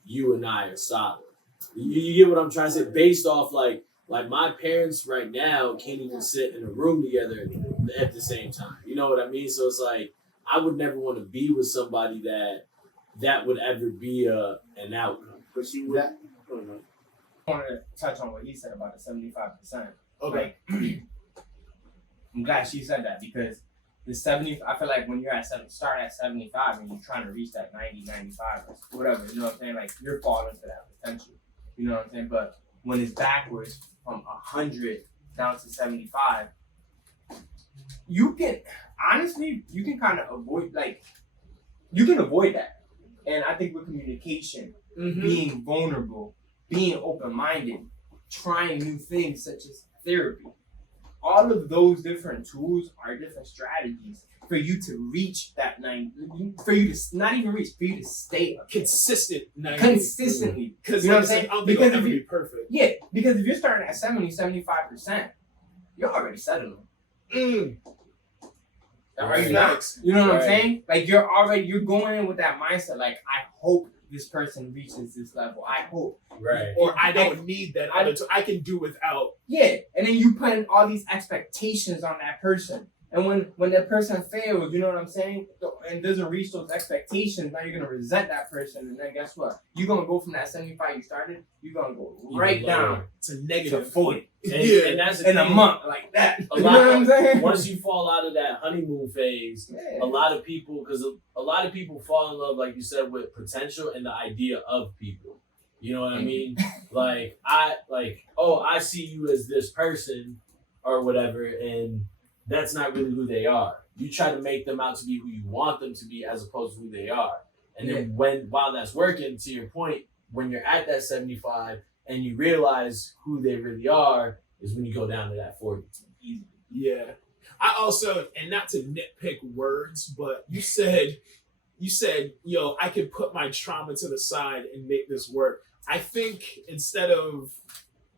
you and I are solid. You get what I'm trying to say? Based off like my parents right now can't even sit in a room together at the same time. You know what I mean? So it's like I would never want to be with somebody that would ever be an outcome. But you would. I want to touch on what he said about the 75%. Okay. Like, I'm glad she said that because the 70, I feel like when you're at start at 75 and you're trying to reach that 90, 95, or whatever, you know what I'm saying? Like, you're falling to that potential. You know what I'm saying? But when it's backwards from 100 down to 75, you can kind of avoid, like, you can avoid that. And I think with communication, being vulnerable, being open-minded, trying new things such as therapy, all of those different tools are different strategies for you to reach that 90, for you to not even reach, for you to stay up consistently. Because you know what I'm saying? I don't think it'll ever be perfect. Yeah, because if you're starting at 70, 75%, you're already settling. Are you not? You know what I'm saying? Like you're going in with that mindset. Like I hope this person reaches this level. I hope. Right. Or I don't need that. I can do without. Yeah, and then you put in all these expectations on that person. And when that person fails, you know what I'm saying, and doesn't reach those expectations, now you're going to resent that person. And then guess what? You're going to go from that 75 you started, you're going to go right down to negative 40. And that's in a month like that. You know what I'm saying? Once you fall out of that honeymoon phase, a lot of people fall in love, like you said, with potential and the idea of people. You know what I mean? I see you as this person or whatever, and that's not really who they are. You try to make them out to be who you want them to be as opposed to who they are. And then while that's working, to your point, when you're at that 75 and you realize who they really are is when you go down to that 40. Yeah. I also, and not to nitpick words, but you said, yo, I can put my trauma to the side and make this work. I think instead of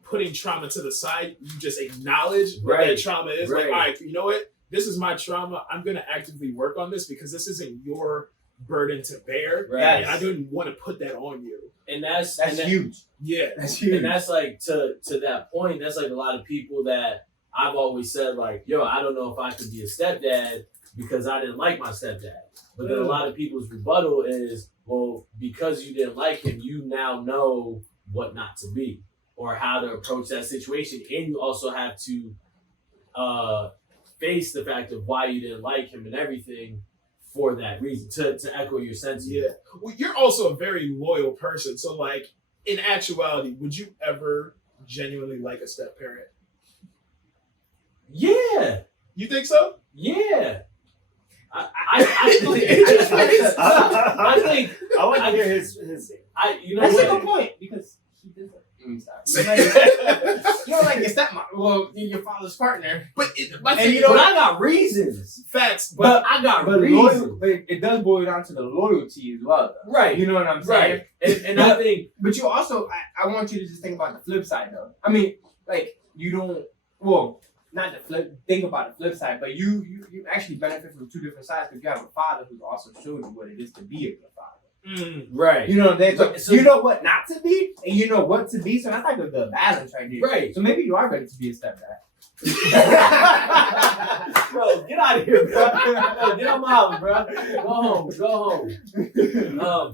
putting trauma to the side, you just acknowledge what that trauma is. Like, all right, you know what? This is my trauma. I'm going to actively work on this because this isn't your burden to bear. Right. And I didn't want to put that on you. And that's huge. Yeah. That's huge. And that's like, to that point, that's like a lot of people that I've always said, like, yo, I don't know if I could be a stepdad because I didn't like my stepdad. But then a lot of people's rebuttal is, well, because you didn't like him, you now know what not to be or how to approach that situation. And you also have to face the fact of why you didn't like him and everything for that reason, to echo your sentiment. Yeah. Well, you're also a very loyal person. So, like, in actuality, would you ever genuinely like a step parent? Yeah. You think so? Yeah. I think I want to hear his. you know That's a what? good point because he doesn't. You don't like your stepmom. Well, you're your father's partner. But my And thing, you know, I got reasons. facts. But I got But reasons. but it does boil down to the loyalty as well. Though. Right. You know what I'm saying? Right. And I think But you also, I want you to just think about the flip side though. I mean, like you don't. Well, not the flip. Think about the flip side, but you actually benefit from two different sides because you have a father who's also showing you what it is to be a good father. right. You know what I'm saying? So- you know what not to be, and you know what to be. So that's like a good balance right there. Right. So maybe you are ready to be a stepdad. Bro, get out of here, bro. Yo, get on my house, bro. Go home. No,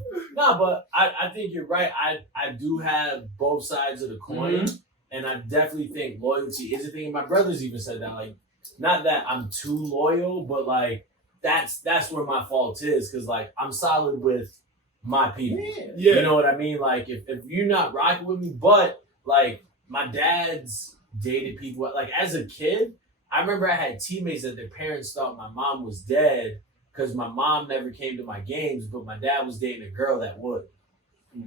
but I think you're right. I do have both sides of the coin, and I definitely think loyalty is a thing. And my brothers even said that, like, not that I'm too loyal, but like that's where my fault is, because like I'm solid with my people. Yeah. You know what I mean? Like if you're not rocking with me, but like my dad's dated people. Like as a kid, I remember I had teammates that their parents thought my mom was dead because my mom never came to my games, but my dad was dating a girl that would.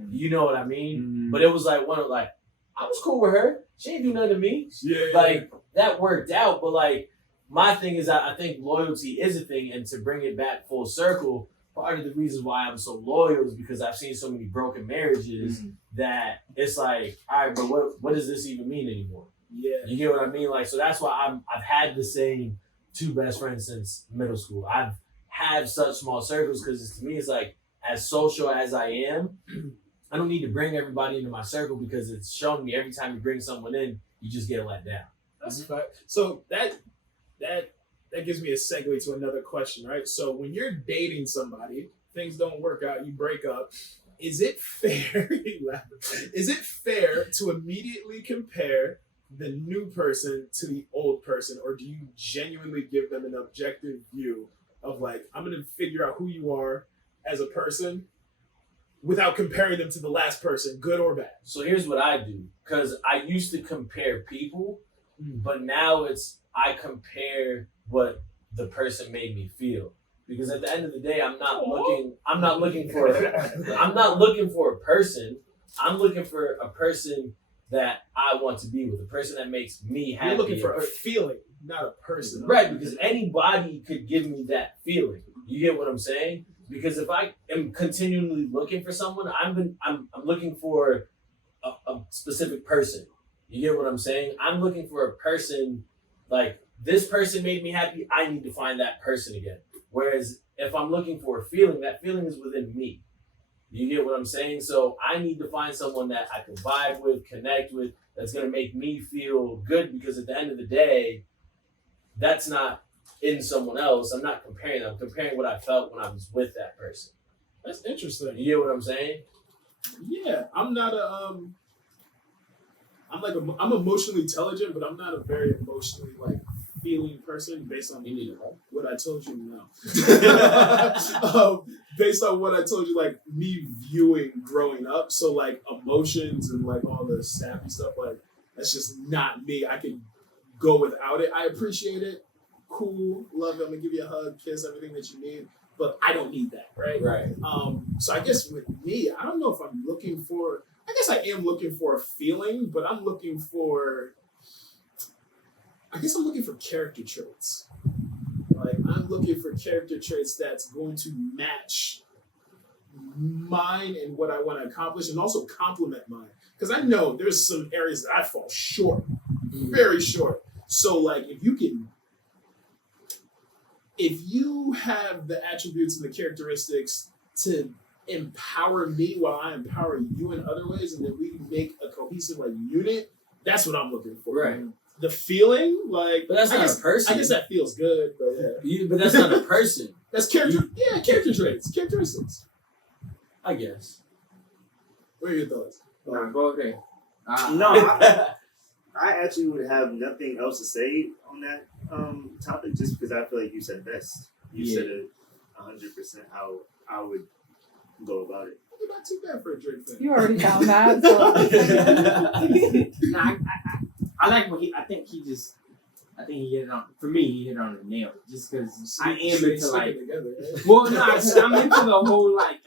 You know what I mean? But it was like one of like, I was cool with her. She ain't do nothing to me. Yeah. Like that worked out. But like my thing is I think loyalty is a thing, and to bring it back full circle, part of the reason why I'm so loyal is because I've seen so many broken marriages that it's like, all right, but what does this even mean anymore? Yeah. You get what I mean? Like, so that's why I've had the same two best friends since middle school. I've had such small circles because to me it's like, as social as I am, I don't need to bring everybody into my circle because it's shown me every time you bring someone in, you just get let down. That's a fact. So that gives me a segue to another question, right? So when you're dating somebody, things don't work out, you break up. Is it fair? Is it fair to immediately compare the new person to the old person, or do you genuinely give them an objective view of like, I'm gonna figure out who you are as a person without comparing them to the last person, good or bad? So here's what I do, because I used to compare people, but now I compare what the person made me feel. Because at the end of the day, I'm not looking for a person. I'm looking for a person that I want to be with, a person that makes me happy. You're looking for a feeling, not a person. Right, because anybody could give me that feeling. You get what I'm saying? Because if I am continually looking for someone, I'm looking for a specific person. You get what I'm saying? I'm looking for a person, like, this person made me happy, I need to find that person again. Whereas if I'm looking for a feeling, that feeling is within me. You get what I'm saying? So I need to find someone that I can vibe with, connect with, that's going to make me feel good, because at the end of the day, that's not in someone else. I'm not comparing them. I'm comparing what I felt when I was with that person. That's interesting. You get what I'm saying? Yeah, I'm not I'm emotionally intelligent, but I'm not a very emotionally feeling person based on what I told you now. Based on what I told you, me viewing growing up. So emotions and all the sappy stuff, that's just not me. I can go without it. I appreciate it. Cool, love it. I'm gonna give you a hug, kiss, everything that you need. But I don't need that, right? Right. So I guess with me, I don't know if I'm looking for. I guess I am looking for a feeling, but I'm looking for character traits. I'm looking for character traits that's going to match mine and what I want to accomplish, and also complement mine. Because I know there's some areas that I fall short, very short. So if you have the attributes and the characteristics to empower me while I empower you in other ways, and then we make a cohesive unit, that's what I'm looking for. Right. The feeling, but that's not a person. I guess that feels good, but yeah. But that's not a person. That's character. Yeah, character traits, characteristics. I guess. What are your thoughts? Go there. No, I actually would have nothing else to say on that topic, just because I feel like you said best. You said it 100% how I would go about it. You're not too bad for a Drake fan. You already found that. So. Nah, I like what I think he hit it on. For me, he hit it on the nail. Just because I am into like. Together, right? Well, no, I'm into the whole like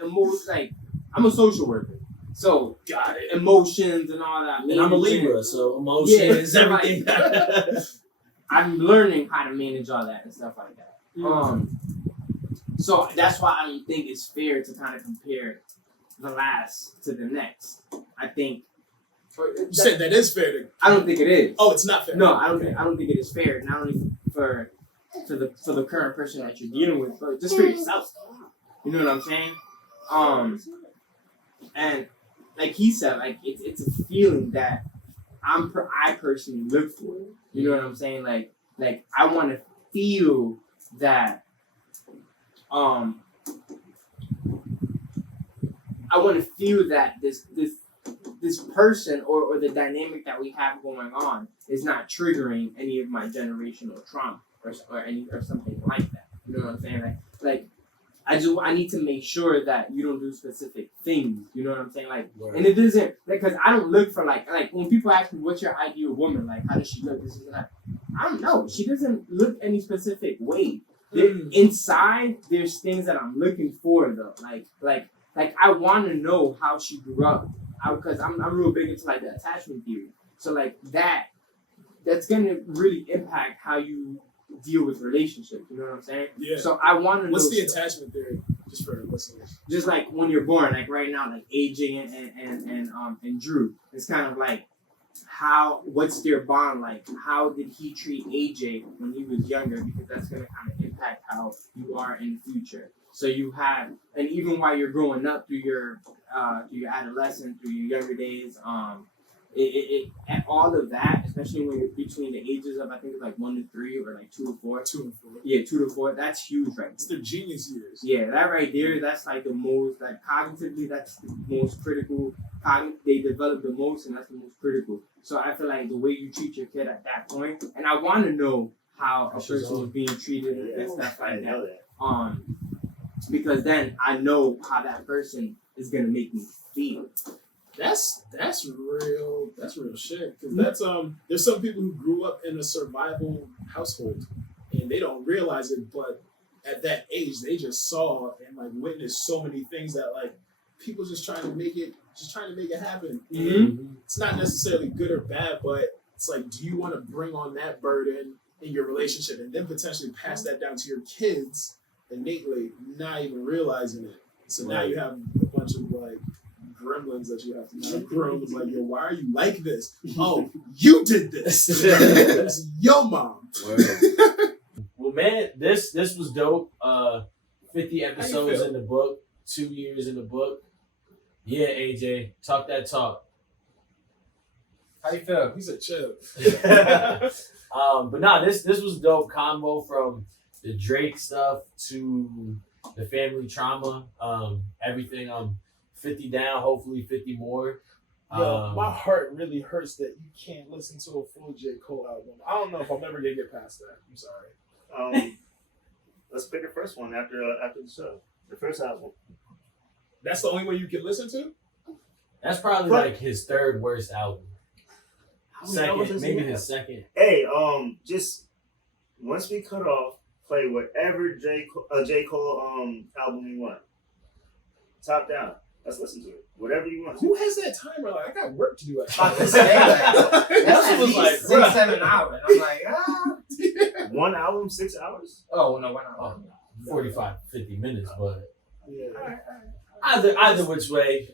I'm a social worker, so Got it. emotions and all that. And I'm a Libra, so emotions, Yeah, everything. I'm learning how to manage all that and stuff like that. So that's why I don't think it's fair to kind of compare the last to the next. I think. You said that is fair. I don't think it is. Oh, it's not fair. No, I don't think it is fair. Not only for the current person that you're dealing with, but just for yourself. You know what I'm saying? And like he said, like it's a feeling that I personally look for. You know what I'm saying? Like I want to feel that. I want to feel that this person or the dynamic that we have going on is not triggering any of my generational trauma or something like that. You know what I'm saying? Like I need to make sure that you don't do specific things. You know what I'm saying? Like, Right. and it doesn't because I don't look for like when people ask me what's your ideal woman, like how does she look? This is that. I don't know. She doesn't look any specific way. Inside, there's things that I'm looking for though. Like I want to know how she grew up. Because I'm real big into like the attachment theory. So like that's gonna really impact how you deal with relationships. You know what I'm saying? Yeah. So I want to know. What's the attachment theory? Just for listeners. Just like when you're born, like right now, like AJ and Drew. It's kind of like what's their bond like? How did he treat AJ when he was younger? Because that's gonna kind of impact how you are in the future. So you have, and even while you're growing up through your adolescence, through your younger days, and all of that, especially when you're between the ages of I think it's like 1 to 3 or like 2 to 4. 2 and 4. Yeah, 2 to 4. That's huge, right? It's their genius years. Yeah, that right there. That's like the most like cognitively. That's the most critical. They develop the most, and that's the most critical. So I feel like the way you treat your kid at that point, and I want to know how a person is being treated and stuff I like didn't know that. that. Because then I know how that person is gonna make me feel. That's real. That's real shit. Because that's there's some people who grew up in a survival household and they don't realize it, but at that age they just saw and like witnessed so many things that like people just trying to make it happen. Mm-hmm. It's not necessarily good or bad, but it's like, do you want to bring on that burden in your relationship and then potentially pass that down to your kids innately, not even realizing it? So now you have a bunch of like gremlins that you have to now grow. It's like, yo, why are you like this? Oh, you did this. It's your mom. Well, man, this was dope. 50 episodes feel? in the book, 2 years in the book. Yeah, AJ, talk that talk. How you feel? He's a chill. But nah, this was dope combo from the Drake stuff to the family trauma. Everything 50 down, hopefully 50 more. Yo, my heart really hurts that you can't listen to a full J. Cole album. I don't know if I'm ever gonna get past that. I'm sorry. Let's pick the first one after the show. The first album. That's the only way you can listen to? That's probably like his third worst album. Second, Maybe his second. Hey, just once we cut off, play whatever J. Cole album you want. Top down. Let's listen to it. Whatever you want. Who has that timer? Like, I got work to do. About to say that. That's at was least like, 6-7 hours. I'm like, One album, 6 hours? Oh no, why not? 45, 50 minutes, but Yeah. either which way,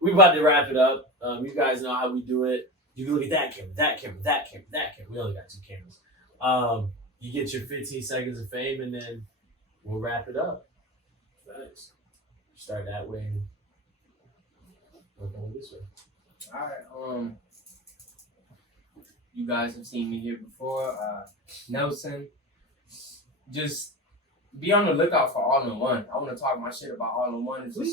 we about to wrap it up. You guys know how we do it. You can look at that camera, that camera, that camera, that camera. We only got 2 cameras. You get your 15 seconds of fame, and then we'll wrap it up. Thanks. Start that way. And we're going this way. All right. You guys have seen me here before. Nelson. Just be on the lookout for All in One. I want to talk my shit about All in One. It's a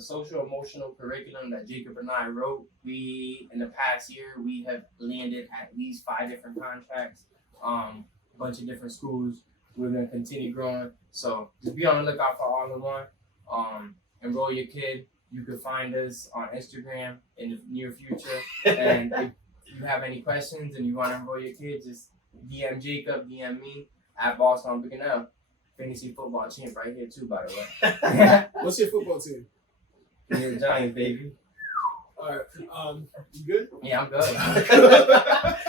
social emotional curriculum that Jacob and I wrote. We in the past year we have landed at least 5 different contracts, a bunch of different schools. we're gonna continue growing. So just be on the lookout for All in One. Enroll your kid. You can find us on Instagram in the near future. And if you have any questions and you want to enroll your kid, just DM Jacob, DM me at Boston Big L. Fantasy football champ right here too, by the way. What's your football team? You're a Giants, baby. All right. You good? Yeah, I'm good.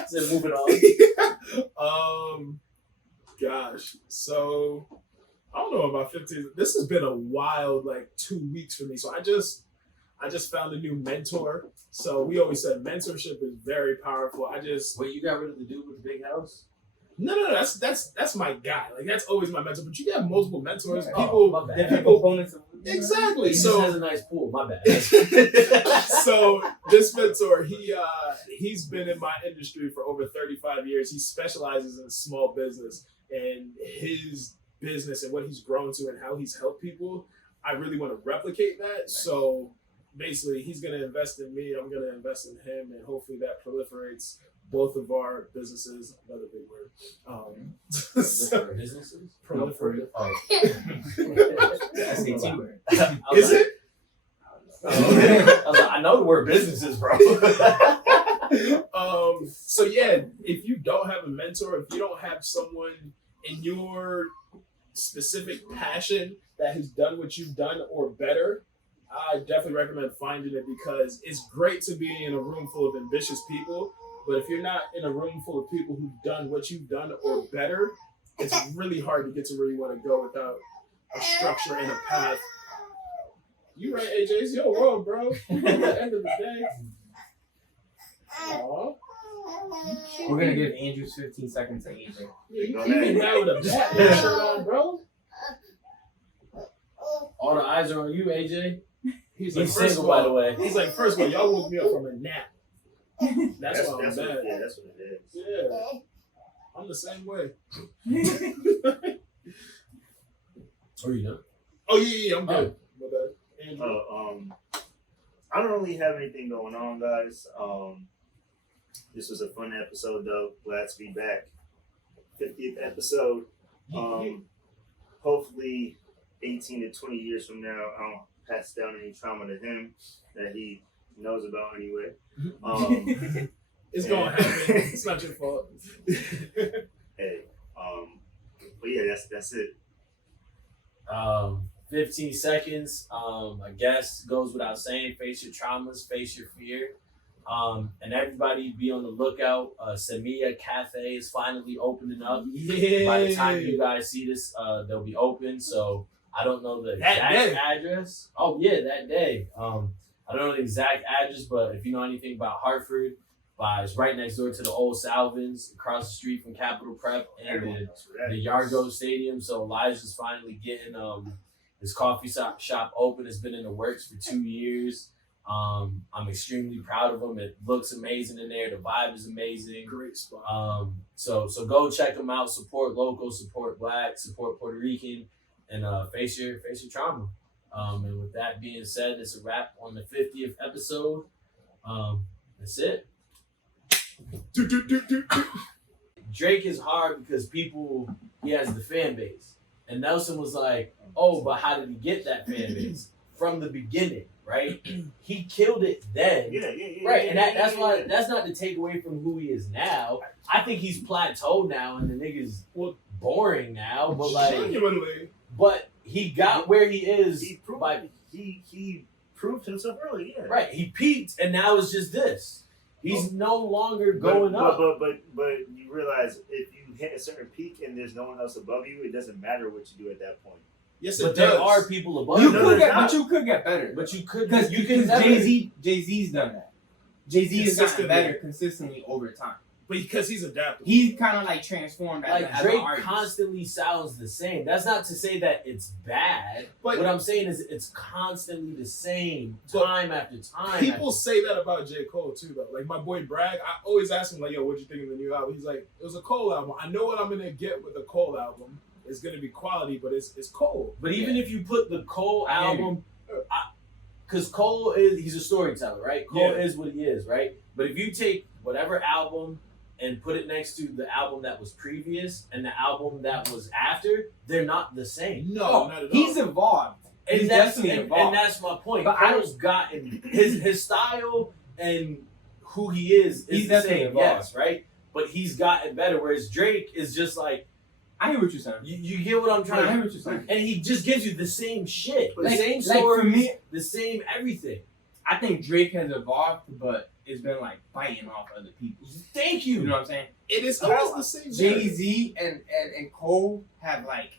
So moving on. Gosh. So I don't know about 15. This has been a wild 2 weeks for me. So I just found a new mentor. So we always said mentorship is very powerful. Wait, you got rid of the dude with the big house? No, that's my guy. That's always my mentor. But you got multiple mentors. Yeah. People, my bad. Different components of exactly. He So just has a nice pool. My bad. so this mentor, he's been in my industry for over 35 years. He specializes in small business, and his business and what he's grown to and how he's helped people, I really want to replicate that. So basically, he's going to invest in me. I'm going to invest in him, and hopefully that proliferates both of our businesses. Another big word. So, Businesses? proliferate. SAT word. Is it? I know the word businesses, bro. So yeah, if you don't have a mentor, if you don't have someone in your specific passion that has done what you've done or better, I definitely recommend finding it, because it's great to be in a room full of ambitious people, but if you're not in a room full of people who've done what you've done or better, it's really hard to get to where you want to go without a structure and a path. You right, AJ, it's your world, bro. At the end of the day. Aww. We're gonna give Andrews 15 seconds to AJ. Yeah, you came down with a Batman shirt on, bro. All the eyes are on you, AJ. He's He's first single, of all, by the way. He's like, first of all, y'all woke me up from a nap. That's why I'm what, mad. yeah, that's what it is. Yeah. I'm the same way. Are you done? Oh, yeah, I'm good. But, Andrew. I don't really have anything going on, guys. This was a fun episode, though. Glad to be back. 50th episode. Hopefully, 18 to 20 years from now, I don't pass down any trauma to him that he knows about anyway. It's going to happen. It's not your fault. Hey, but yeah, that's it. 15 seconds. I guess goes without saying. Face your traumas, face your fear. And everybody be on the lookout. Semilla Cafe is finally opening up. Yeah. By the time you guys see this, they'll be open. So I don't know the exact address. Oh yeah, that day. I don't know the exact address, but if you know anything about Hartford, it's right next door to the old Salvins, across the street from Capitol Prep and the Yargo Stadium. So Elijah's finally getting his coffee shop open. It's been in the works for 2 years. I'm extremely proud of him. It looks amazing in there. The vibe is amazing. Great spot. So go check them out. Support local, support Black, support Puerto Rican, and face your trauma. And with that being said, it's a wrap on the 50th episode. That's it. Drake is hard because he has the fan base. And Nelson was like, oh, but how did he get that fan base? From the beginning, right? He killed it then. Yeah. Right, and that's why, that's not to take away from who he is now. I think he's plateaued now and the nigga's boring now, but Genuinely. but he got where he is. He proved, by, he proved himself early, yeah. right, he peaked and now it's just this. He's no longer going up. But you realize if you hit a certain peak and there's no one else above you, it doesn't matter what you do at that point. Yes, But it there does. are people above You you. could get better. But you could Because you can never, Jay-Z's done that. Jay-Z has gotten Consistently. better consistently over time. But because he's adaptable. He's kind of like transformed as, like as Drake an artist. constantly sounds the same. That's not to say that it's bad. But what I'm saying is it's constantly the same, But time after time. people say that about J. Cole too, though. Like my boy Bragg, I always ask him, like, yo, what'd you think of the new album? He's like, it was a Cole album. I know what I'm gonna get with the Cole album. It's gonna be quality, but it's Cole. But even if you put the Cole album, because Cole he's a storyteller, right? Cole is what he is, right? But if you take whatever album and put it next to the album that was previous and the album that was after, they're not the same. No, not at all. He's evolved. And He's that's definitely and evolved. that's my point. But Cole's gotten his style and who he is He's the definitely same, evolved. yes, right? But he's gotten better. Whereas Drake is just like I hear what you're saying. you get what I'm I trying hear to, what you're saying. and he just gives you the same shit, the Like- same like for stories, me- the same everything. I think Drake has evolved, but it's been like biting off other people. Thank You you. know what I'm saying? It is always the same. Jay-Z and Cole have like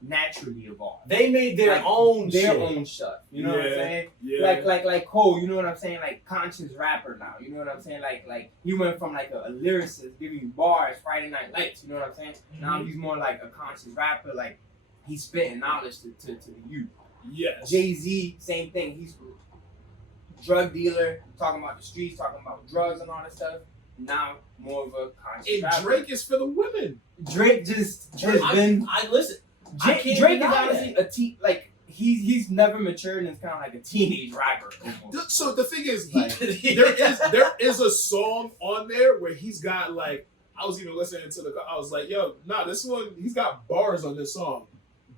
naturally evolved. They made their Like, own their shit. own stuff. You know what I'm Yeah. saying? Yeah. Like Cole, you know what I'm saying? Like conscious rapper now. You know what I'm saying? Like he went from like a lyricist giving you bars, Friday Night Lights, you know what I'm saying? Now he's more like a conscious rapper, like he's spitting knowledge to the youth. Yes. Jay-Z, same thing. He's a drug dealer, talking about the streets, talking about drugs and all that stuff. Now more of a conscious And rapper. Drake is for the women. Drake just has I, been I listen. I can't Drake is deny honestly a like he's never matured and it's kind of like a teenage rapper. Almost. So the thing is, Like- there is a song on there where he's got like, I was even listening to I was like, yo, nah, this one, he's got bars on this song.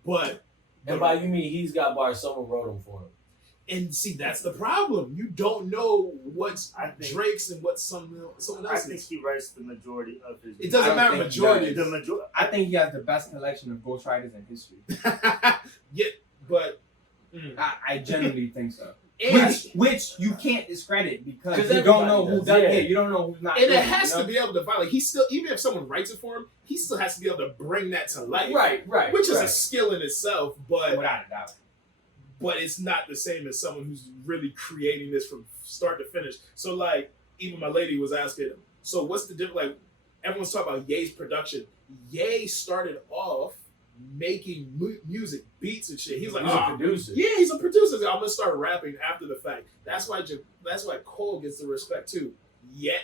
But And by you mean he's got bars, someone wrote them for him. and see, that's the problem. You don't know what's I think- Drake's and what's someone I think else's. he writes the majority of his. It doesn't I matter don't think majority. he The majority. I think he has the best collection of ghostwriters in history. Yeah, but I genuinely think so. and, Which you can't discredit because 'Cause you don't know everybody who does, done yeah. it. You don't know who's not. and doing it has you know? to be able to like he still, even if someone writes it for him, he still has to be able to bring that to life. Right, right. Which is a right. skill in itself, but without a doubt. it's not the same as someone who's really creating this from start to finish. So like even my lady was asking, so what's the difference? Like everyone's talking about Ye's production. Ye started off making music, beats and shit. He's like, He's a producer. yeah, he's a producer. I'm gonna start rapping after the fact. That's why Cole gets the respect too. Yeah,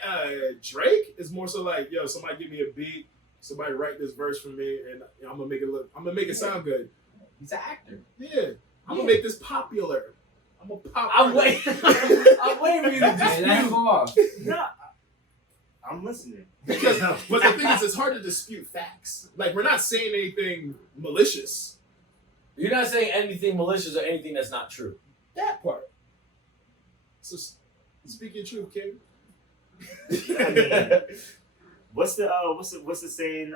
Drake is more so like, yo, somebody give me a beat, somebody write this verse for me, and I'm gonna make it sound good. He's an actor. Yeah, I'm gonna make this popular. I'm a pop. I'm artist. waiting. I'm waiting for you to And let him dispute. go off. No, I'm listening. Because, but the thing is, it's hard to dispute facts. Like we're not saying anything malicious. You're not saying anything malicious or anything that's not true. That part. So speak your truth, King. I mean, what's the saying?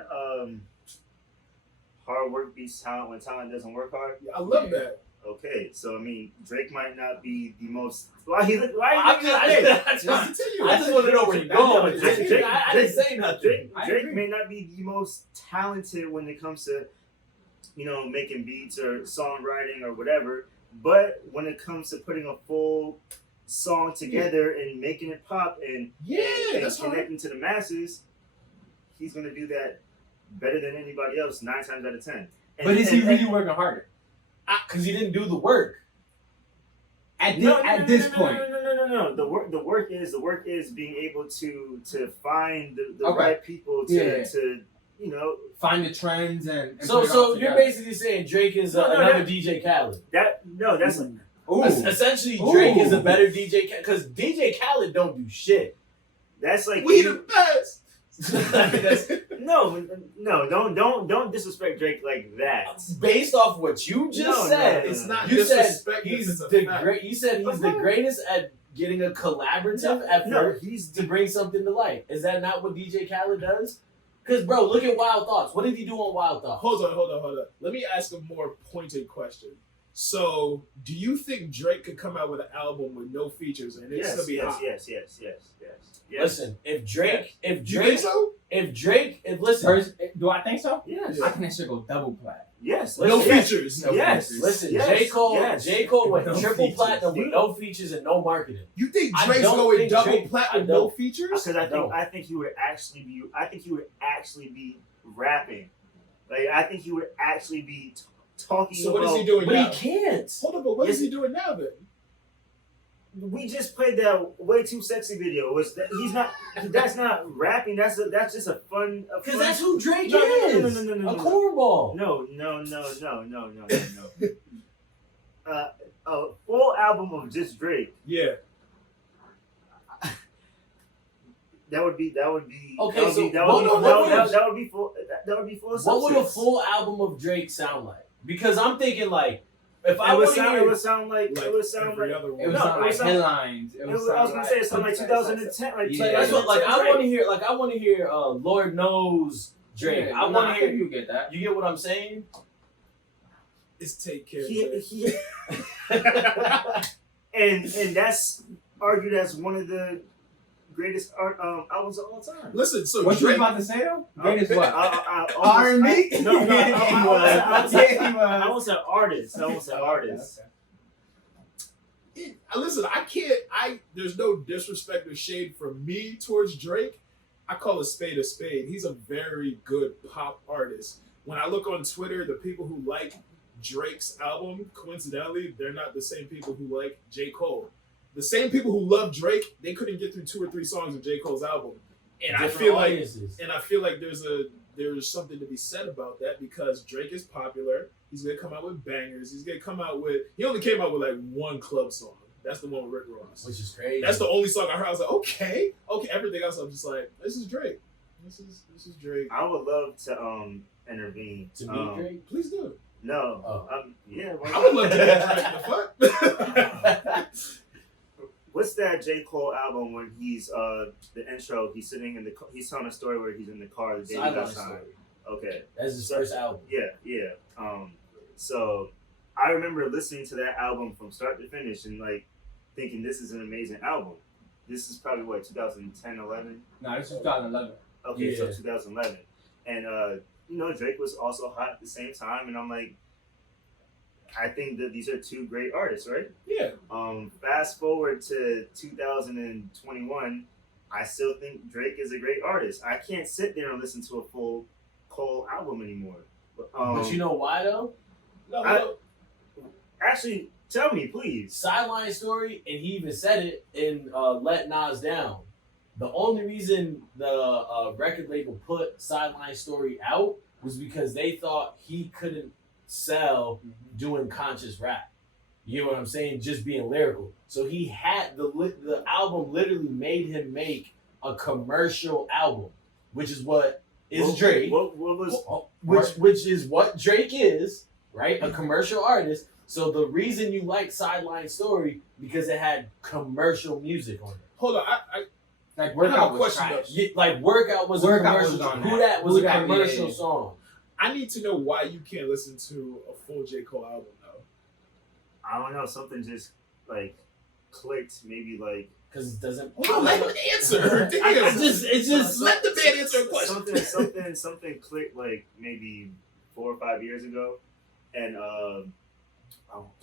Hard work beats talent when talent doesn't work hard. I love that. Okay, so I mean, Drake might not be the most. Why he? Why I he? just want to know where you're going. Drake- I didn't say nothing. Drake may not be the most talented when it comes to, making beats or songwriting or whatever. But when it comes to putting a full song together and making it pop and That's hard. connecting to the masses, he's gonna do that better than anybody else 9 times out of 10. But is he really working harder? Because he didn't do the work. At this point. No. The work is being able to find the Okay. right people to Find the trends and So put it all you're together. basically saying Drake is another DJ Khaled. that's like Ooh. Essentially, Ooh. Drake is a better DJ because DJ Khaled don't do shit. that's like We the best. That's don't disrespect Drake like that. based off what you just No, said. no, It's not You said disrespect. he's it's a the fact. great. You said he's the Okay. greatest at getting a collaborative No, effort he's to bring something to life. Is that not what DJ Khaled does? Because bro, look at Wild Thoughts. What did he do on Wild Thoughts? Hold on. Let me ask a more pointed question. So, do you think Drake could come out with an album with no features and it's gonna be hot? Yes. Listen, if Drake, You think so? listen, First, do I think so? Yes. I think that should go double plat. Yes. No Yes. features. No Yes. features. listen, Yes. J. Cole went No triple features. platinum with no features and no marketing. You think I Drake's don't going think double Drake- plat I with no don't. features? Because No. I think he would actually be rapping. Like I think he would actually be talking. So what is about, he doing But now? he can't. Hold on, but what is Yes. he doing now then? We just played that way too sexy video. He's not. That's not rapping. That's just a fun. Because that's who Drake No, is. no. A cornball. No. A full album of just Drake. Yeah. That would be Okay, that would so be that what- would be what- that, what- that, that would be full that would be full of What would a substance. full album of Drake sound like? Because I'm thinking like, if I It would want to sound hear, it would sound like it would sound every like other It one. would No, sound it would like sound- headlines. I was gonna say it sound like 2010. Like, Yeah, that's what like I Drake. want to hear. Like I want to hear Lord Knows Drake. Yeah, I want to hear. You get that. You get what I'm saying? It's Take Care. He, Drake. and that's argued as one of the greatest albums of all time. Listen, so What you Drake, about to say though? Greatest what? R&B? R&B? No, I won't say Yeah, artist. I won't say artist. listen, I can't. There's no disrespect or shade from me towards Drake. I call a spade a spade. He's a very good pop artist. When I look on Twitter, the people who like Drake's album, coincidentally, they're not the same people who like J. Cole. The same people who love Drake, they couldn't get through 2 or 3 songs of J. Cole's album, and I feel like there's something to be said about that because Drake is popular. He's gonna come out with bangers. He only came out with like 1 club song. That's the one with Rick Ross. Which is crazy. That's the only song I heard. I was like, okay. Everything else, I'm just like, this is Drake. This is Drake. I would love to intervene. To meet Drake. Please do. No. Oh. Yeah. why I not? would love to get Drake. The fuck? What's that J. Cole album when he's the intro? He's sitting in he's telling a story where he's in the car the day he Sideline got signed. Story. Okay. That's his first album. Yeah. So I remember listening to that album from start to finish and like thinking this is an amazing album. This is probably what 2010, 11. No, this is 2011. Okay, so Yeah. 2011, and Drake was also hot at the same time, and I'm like, I think that these are 2 great artists, right? Yeah. Fast forward to 2021, I still think Drake is a great artist. I can't sit there and listen to a full Cole album anymore. But you know why though? No. Actually, tell me, please. Sideline Story, and he even said it in Let Nas Down. The only reason the record label put Sideline Story out was because they thought he couldn't sell doing conscious rap. You know what I'm saying? Just being lyrical. So he had the album literally made him make a commercial album, which is what is Drake. What was? Which is what Drake is, right? A commercial artist. So the reason you like Sideline Story because it had commercial music on it. Hold on. Like I have a Workout was question, trash. Yeah, like Workout was Workout a commercial. was on Who that. That was Who a Dat, commercial yeah. song. I need to know why you can't listen to a full J. Cole album though. I don't know. Something just like clicked. Maybe like. Because it doesn't. Hold on, let him answer. Damn. It's just Let the man answer a question. Something clicked like maybe 4 or 5 years ago, and I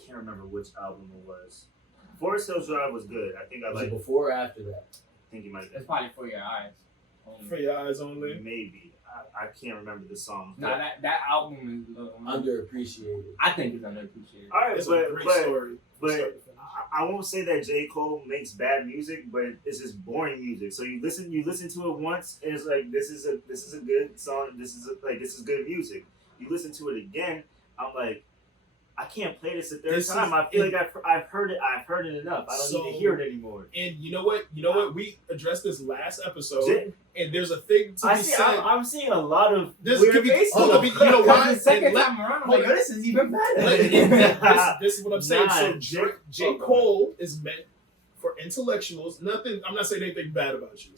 can't remember which album it was. Forest Hills Drive was good. I think I Was like. it before or after that? I think you might It's probably For Your Eyes. For your eyes only. maybe. I can't remember the song. Nah, that album is Underappreciated. I think it's underappreciated. All right, It's a but great but story. but Start to finish. I won't say that J. Cole makes bad music, but it's just boring music. So you listen to it once, and it's like this is a good song. This is good music. You listen to it again, I'm like, I can't play this a third time. I feel like I've heard it. I've heard it enough. I don't need to hear it anymore. And you know what? We addressed this last episode, J- and there's a thing to be said. I'm seeing a lot of This weird could be. faces. You know why? The second And let- time around, I'm hold like, on. this is even better. this is what I'm saying. Nah, So J. Cole is meant for intellectuals. Nothing. I'm not saying anything bad about you.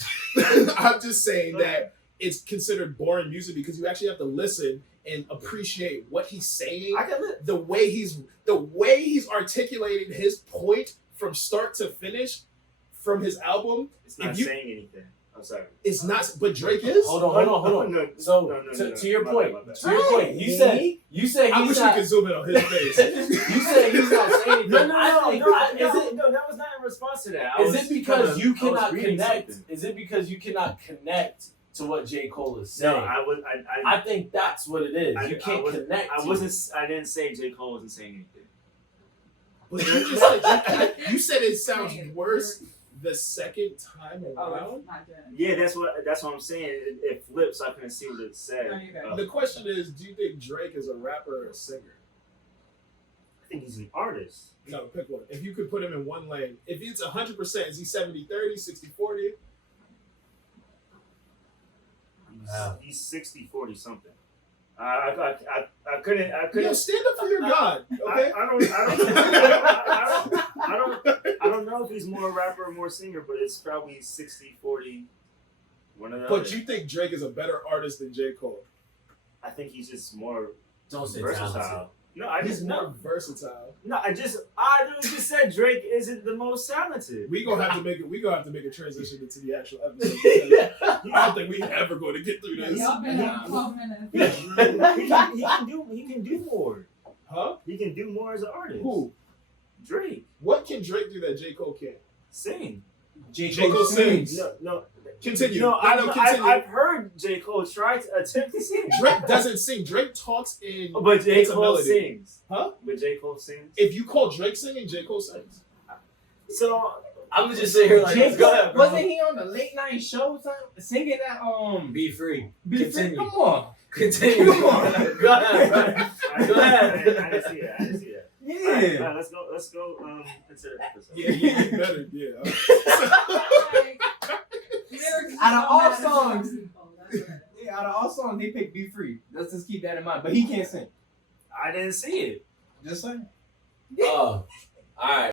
I'm just saying that it's considered boring music because you actually have to listen and appreciate what he's saying. I can live. The way he's articulating his point from start to finish from his album. It's not If you- saying anything. I'm sorry. It's not. But Drake is. Hold on. No, So no. to your My point, bad. to your point, you said I he's wish we not. could zoom in on his face. You said he's not saying anything. No, I think, is it that was not in response to that. is it because you cannot reading connect? something. Is it because you cannot connect to what J. Cole is No, saying? I think that's what it is. You can't connect. I didn't say J. Cole wasn't saying anything. But you said it sounds worse the second time around. Yeah, that's what I'm saying. It flips. I couldn't see what it said. No, you're good. I The question is, do you think Drake is a rapper or a singer? think he's an artist. No, pick one. If you could put him in one lane, if it's 100%, is he 70-30, 60-40? he's 60-40 something. I couldn't. Yo, stand up for your God, okay? I don't know if he's more rapper or more singer, but it's probably 60-40. One of the But other. you think Drake is a better artist than J. Cole? I think he's just more Don't say versatile. talented. No, I He's just more no, versatile. no. I literally just said Drake isn't the most talented. We gonna have to make a transition into the actual episode. I don't think we ever going to get through this. Y'all been on 12 minutes. He can do more. Huh? He can do more as an artist. Who? Drake. What can Drake do that J. Cole can't? Sing. J. Cole sings. No. Continue. No, Continue. I've heard J. Cole try to attempt to sing. Drake doesn't sing. Drake talks in. But J. it's a Cole melody. sings. Huh? But J. Cole sings. If you call Drake singing, J. Cole sings. So I'm gonna just sit here like, J. go Cole, ahead, bro. wasn't he on the late night show singing that Be free. Be Free? Continue. Come on. Continue. Come on. Go ahead, bro. Go ahead. I didn't see that. Yeah. All right, let's go into the episode. Yeah, you better. Yeah. Out of all songs, yeah, out of all songs, they picked Be Free. Let's just keep that in mind. But he can't sing. I didn't see it. Just saying. All right.